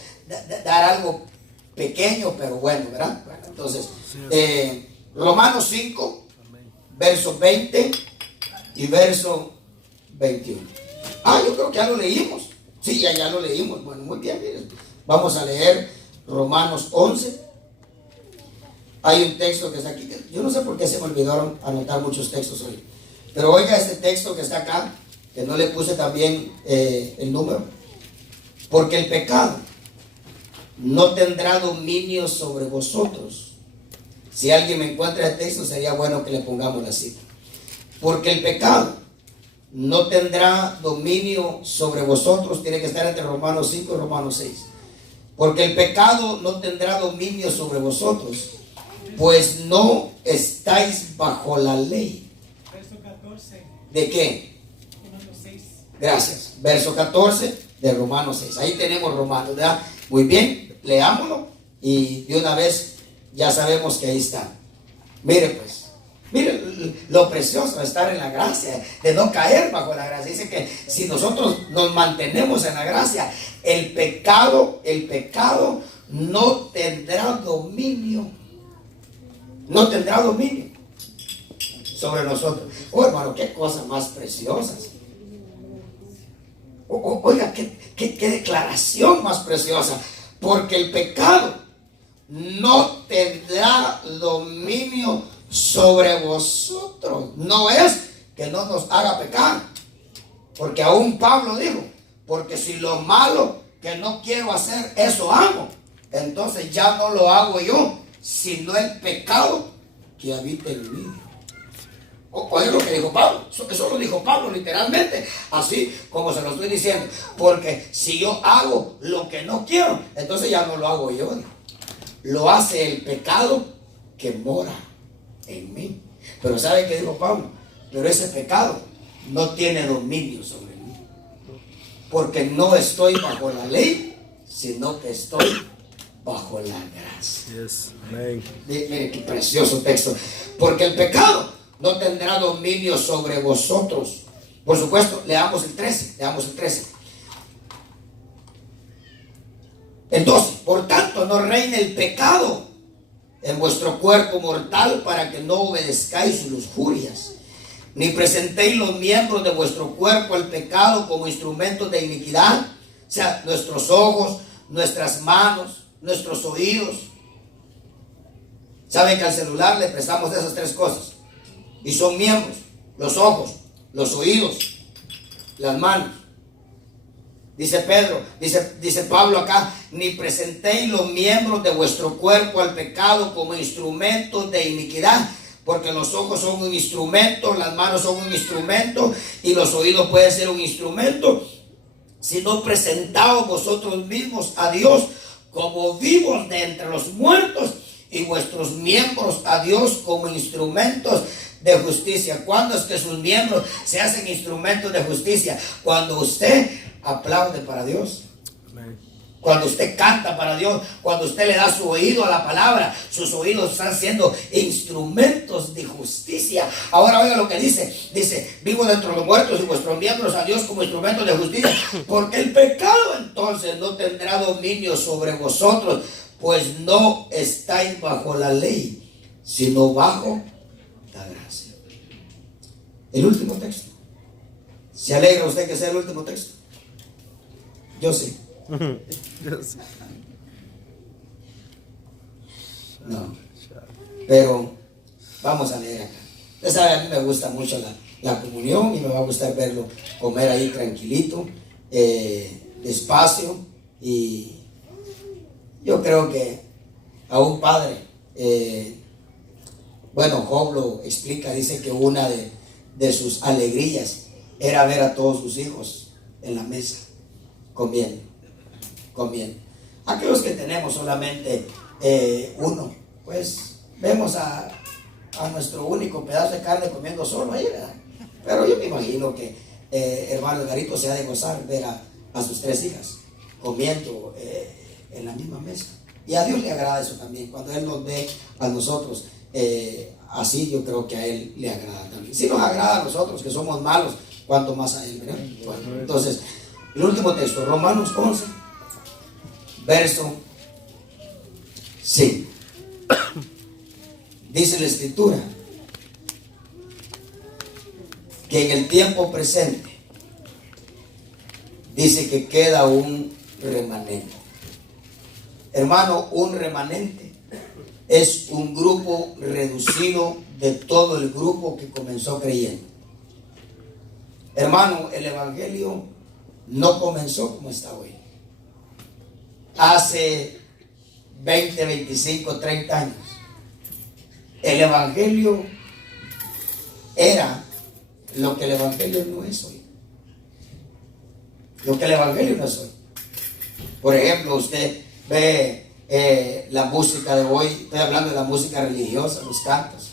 pequeño, pero bueno, ¿verdad? Bueno, entonces, Romanos 5, verso 20 y verso 21. Yo creo que ya lo leímos. Sí, ya lo leímos. Bueno, muy bien, miren. Vamos a leer Romanos 11. Hay un texto que está aquí. Yo no sé por qué se me olvidaron anotar muchos textos hoy. Pero oiga este texto que está acá, que no le puse también el número. Porque el pecado no tendrá dominio sobre vosotros. Si alguien me encuentra el texto, sería bueno que le pongamos la cita. Porque el pecado no tendrá dominio sobre vosotros. Tiene que estar entre Romanos 5 y Romanos 6. Porque el pecado no tendrá dominio sobre vosotros, pues no estáis bajo la ley. Verso 14. ¿De qué? Romanos 6. Gracias. Verso 14 de Romanos 6. Ahí tenemos Romanos, ¿verdad? Muy bien, leámoslo y de una vez ya sabemos que ahí está. Mire pues, mire lo precioso de estar en la gracia, de no caer bajo la gracia. Dice que si nosotros nos mantenemos en la gracia, el pecado no tendrá dominio. No tendrá dominio sobre nosotros. Oh, hermano, qué cosas más preciosas. Oiga, qué declaración más preciosa. Porque el pecado no tendrá dominio sobre vosotros. No es que no nos haga pecar, porque aún Pablo dijo, porque si lo malo que no quiero hacer, eso hago, entonces ya no lo hago yo, sino el pecado que habita en mí. Oye lo que dijo Pablo, eso lo dijo Pablo literalmente, así como se lo estoy diciendo. Porque si yo hago lo que no quiero, entonces ya no lo hago yo, lo hace el pecado que mora en mí. Pero ¿sabe qué dijo Pablo? Pero ese pecado no tiene dominio sobre mí, porque no estoy bajo la ley, sino que estoy bajo la gracia. Yes. Amén. Mire qué precioso texto. Porque el pecado no tendrá dominio sobre vosotros. Por supuesto, leamos el 13. Entonces, por tanto, no reine el pecado en vuestro cuerpo mortal, para que no obedezcáis lujurias, ni presentéis los miembros de vuestro cuerpo al pecado como instrumentos de iniquidad. O sea, nuestros ojos, nuestras manos, nuestros oídos. Saben que al celular le prestamos esas 3 cosas, y son miembros: los ojos, los oídos, las manos. Dice Pedro, dice Pablo acá, ni presentéis los miembros de vuestro cuerpo al pecado como instrumentos de iniquidad, porque los ojos son un instrumento, las manos son un instrumento y los oídos pueden ser un instrumento, sino presentaos vosotros mismos a Dios como vivos de entre los muertos, y vuestros miembros a Dios como instrumentos de justicia. ¿Cuándo es que sus miembros se hacen instrumentos de justicia? Cuando usted aplaude para Dios, cuando usted canta para Dios, cuando usted le da su oído a la palabra, sus oídos están siendo instrumentos de justicia. Ahora oiga lo que dice, vivo dentro de los muertos y vuestros miembros a Dios como instrumentos de justicia, porque el pecado entonces no tendrá dominio sobre vosotros, pues no estáis bajo la ley, sino bajo la gracia. El último texto. ¿Se alegra usted que sea el último texto? Yo sí. No. Pero Vamos a leer acá. Usted sabe, a mí me gusta mucho la comunión y me va a gustar verlo comer ahí tranquilito, despacio. Y yo creo que a un padre, bueno, Job lo explica, dice que una de sus alegrías era ver a todos sus hijos en la mesa, comiendo. Aquellos que tenemos solamente uno, pues vemos a nuestro único pedazo de carne comiendo solo ahí, ¿verdad? Pero yo me imagino que hermano Edgarito se ha de gozar ver a sus 3 hijas comiendo en la misma mesa. Y a Dios le agrada eso también. Cuando Él nos ve a nosotros así, yo creo que a Él le agrada también. Si nos agrada a nosotros que somos malos, cuanto más a Él, ¿verdad? Bueno, entonces, el último texto, Romanos 11, verso 5. Dice la Escritura que en el tiempo presente dice que queda un remanente. Hermano, un remanente es un grupo reducido de todo el grupo que comenzó creyendo. Hermano, el evangelio no comenzó como está hoy. Hace 20, 25, 30 años, el evangelio era lo que el evangelio no es hoy. Lo que el evangelio no es hoy. Por ejemplo, usted ve la música de hoy, estoy hablando de la música religiosa, los cantos.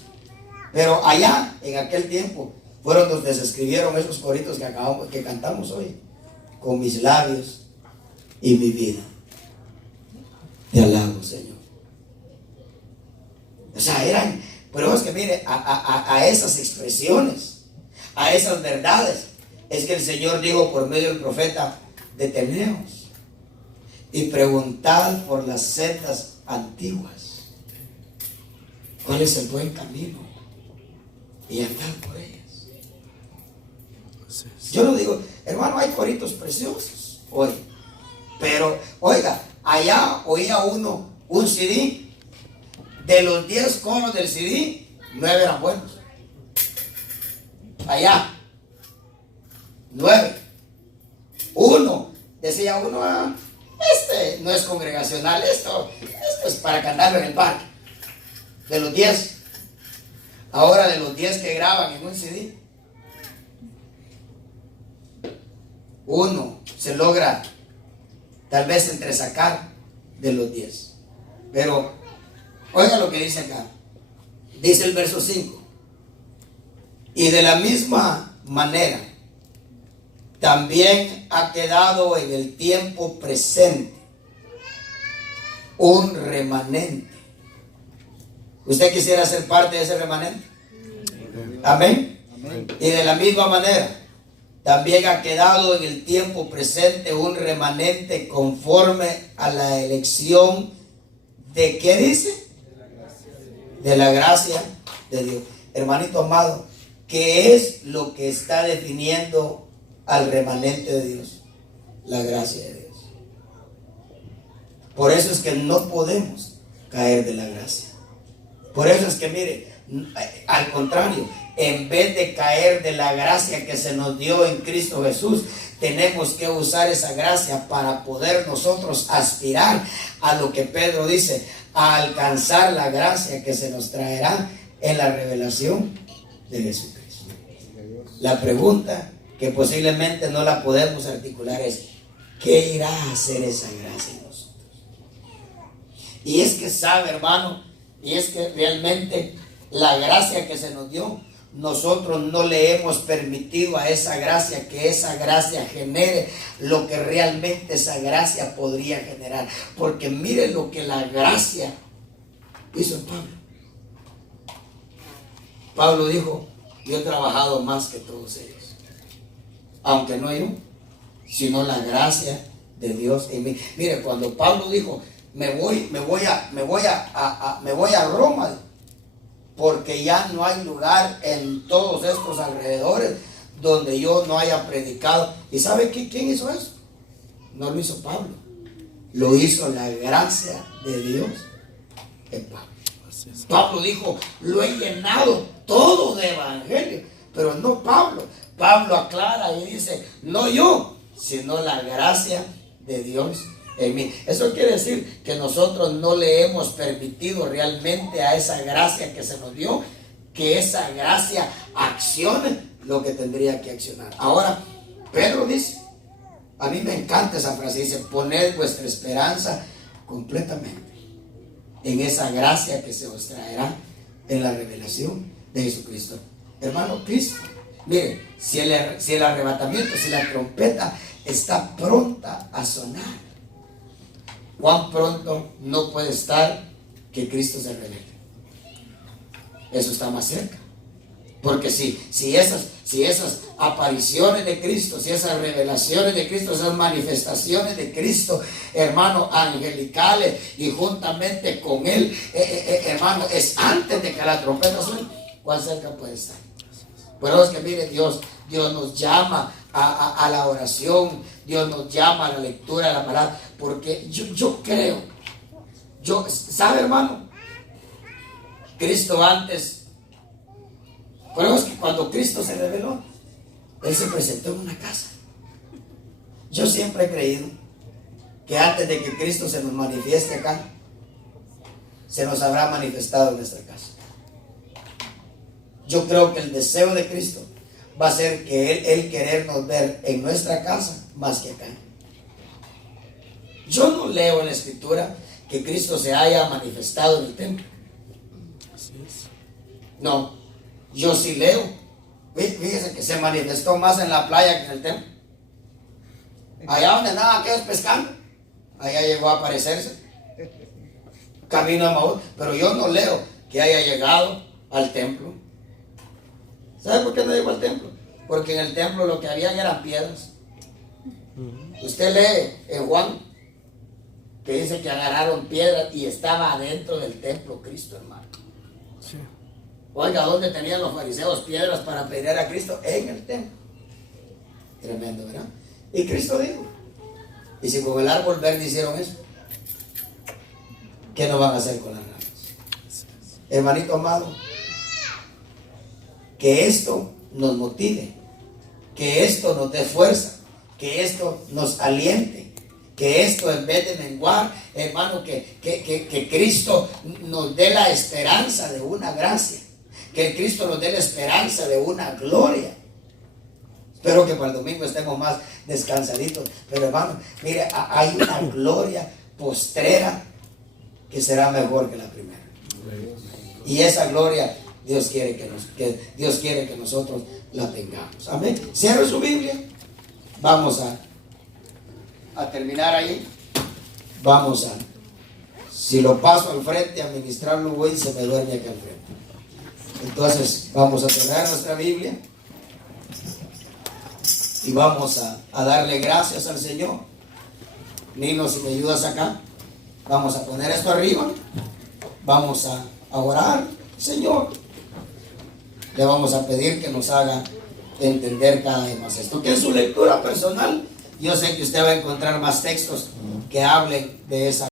Pero allá, en aquel tiempo, fueron donde se escribieron esos coritos que cantamos hoy. Con mis labios y mi vida te alabo, Señor. O sea, eran, pero es que mire, a esas expresiones, a esas verdades, es que el Señor dijo por medio del profeta: deteneos y preguntad por las sendas antiguas, cuál es el buen camino, y andad por ellas. Yo no digo, hermano, hay coritos preciosos hoy, pero oiga, allá oía uno un CD. De los 10 coros del CD, 9 eran buenos. Allá 9. Uno, decía uno, este no es congregacional, esto es para cantarlo en el parque. De los 10. Ahora de los 10 que graban en un CD, uno se logra tal vez entresacar de los 10. Pero oiga lo que dice acá. Dice el verso 5. Y de la misma manera también ha quedado en el tiempo presente un remanente. ¿Usted quisiera ser parte de ese remanente? Amén. Amén. Y de la misma manera también ha quedado en el tiempo presente un remanente conforme a la elección de, ¿qué dice? De la gracia de Dios. Hermanito amado, ¿qué es lo que está definiendo al remanente de Dios? La gracia de Dios. Por eso es que no podemos caer de la gracia. Por eso es que mire, al contrario, en vez de caer de la gracia que se nos dio en Cristo Jesús, tenemos que usar esa gracia para poder nosotros aspirar a lo que Pedro dice, a alcanzar la gracia que se nos traerá en la revelación de Jesucristo. La pregunta que posiblemente no la podemos articular es: ¿qué irá a hacer esa gracia en nosotros? Y es que sabe, hermano, y es que realmente la gracia que se nos dio, nosotros no le hemos permitido a esa gracia que esa gracia genere lo que realmente esa gracia podría generar. Porque mire lo que la gracia hizo en Pablo. Pablo dijo: yo he trabajado más que todos ellos, aunque no yo, sino la gracia de Dios en mí. Mire, cuando Pablo dijo: me voy a Roma, porque ya no hay lugar en todos estos alrededores donde yo no haya predicado. ¿Y sabe quién hizo eso? No lo hizo Pablo, lo hizo la gracia de Dios en Pablo. Pablo dijo, lo he llenado todo de evangelio, pero no Pablo. Pablo aclara y dice, no yo, sino la gracia de Dios en mí. Eso quiere decir que nosotros no le hemos permitido realmente a esa gracia que se nos dio, que esa gracia accione lo que tendría que accionar. Ahora, Pedro dice, a mí me encanta esa frase, dice, poned vuestra esperanza completamente en esa gracia que se os traerá en la revelación de Jesucristo. Hermano, Cristo, mire, si el arrebatamiento, si la trompeta está pronta a sonar, ¿cuán pronto no puede estar que Cristo se revele? Eso está más cerca. Porque si esas apariciones de Cristo, si esas revelaciones de Cristo, esas manifestaciones de Cristo, hermano, angelicales y juntamente con Él, hermano, es antes de que la trompeta suene, ¿cuán cerca puede estar? Por eso es que mire, Dios nos llama a la oración, Dios nos llama a la lectura de la palabra, porque yo creo, ¿sabe, hermano? Cristo antes, por eso es que cuando Cristo se reveló, Él se presentó en una casa. Yo siempre he creído que antes de que Cristo se nos manifieste acá, se nos habrá manifestado en nuestra casa. Yo creo que el deseo de Cristo va a ser que Él querernos ver en nuestra casa más que acá. Yo no leo en la Escritura que Cristo se haya manifestado en el templo. No, yo sí leo. Fíjese que se manifestó más en la playa que en el templo. Allá donde andaban aquellos pescando, allá llegó a aparecerse. Camino a Maús, pero yo no leo que haya llegado al templo. ¿Sabe por qué no llegó al templo? Porque en el templo lo que había eran piedras. Usted lee en Juan que dice que agarraron piedras y estaba adentro del templo Cristo, hermano. Sí. Oiga, ¿dónde tenían los fariseos piedras para pedir a Cristo? En el templo. Tremendo, ¿verdad? Y Cristo dijo, y si con el árbol verde hicieron eso, ¿qué no van a hacer con las ramas? Hermanito amado, que esto nos motive, que esto nos dé fuerza, que esto nos aliente, que esto en vez de menguar, hermano, que Cristo nos dé la esperanza de una gracia, que Cristo nos dé la esperanza de una gloria. Espero que para el domingo estemos más descansaditos, pero hermano, mire, hay una gloria postrera que será mejor que la primera. Y esa gloria Dios quiere que nosotros la tengamos. Amén. Cierre su Biblia. Vamos a terminar ahí. Si lo paso al frente a ministrarlo, voy y se me duerme aquí al frente. Entonces vamos a cerrar nuestra Biblia y vamos a darle gracias al Señor. Nino, si me ayudas acá, vamos a poner esto arriba, vamos a orar, Señor. Le vamos a pedir que nos haga entender cada vez más esto, que en su lectura personal, yo sé que usted va a encontrar más textos que hablen de esa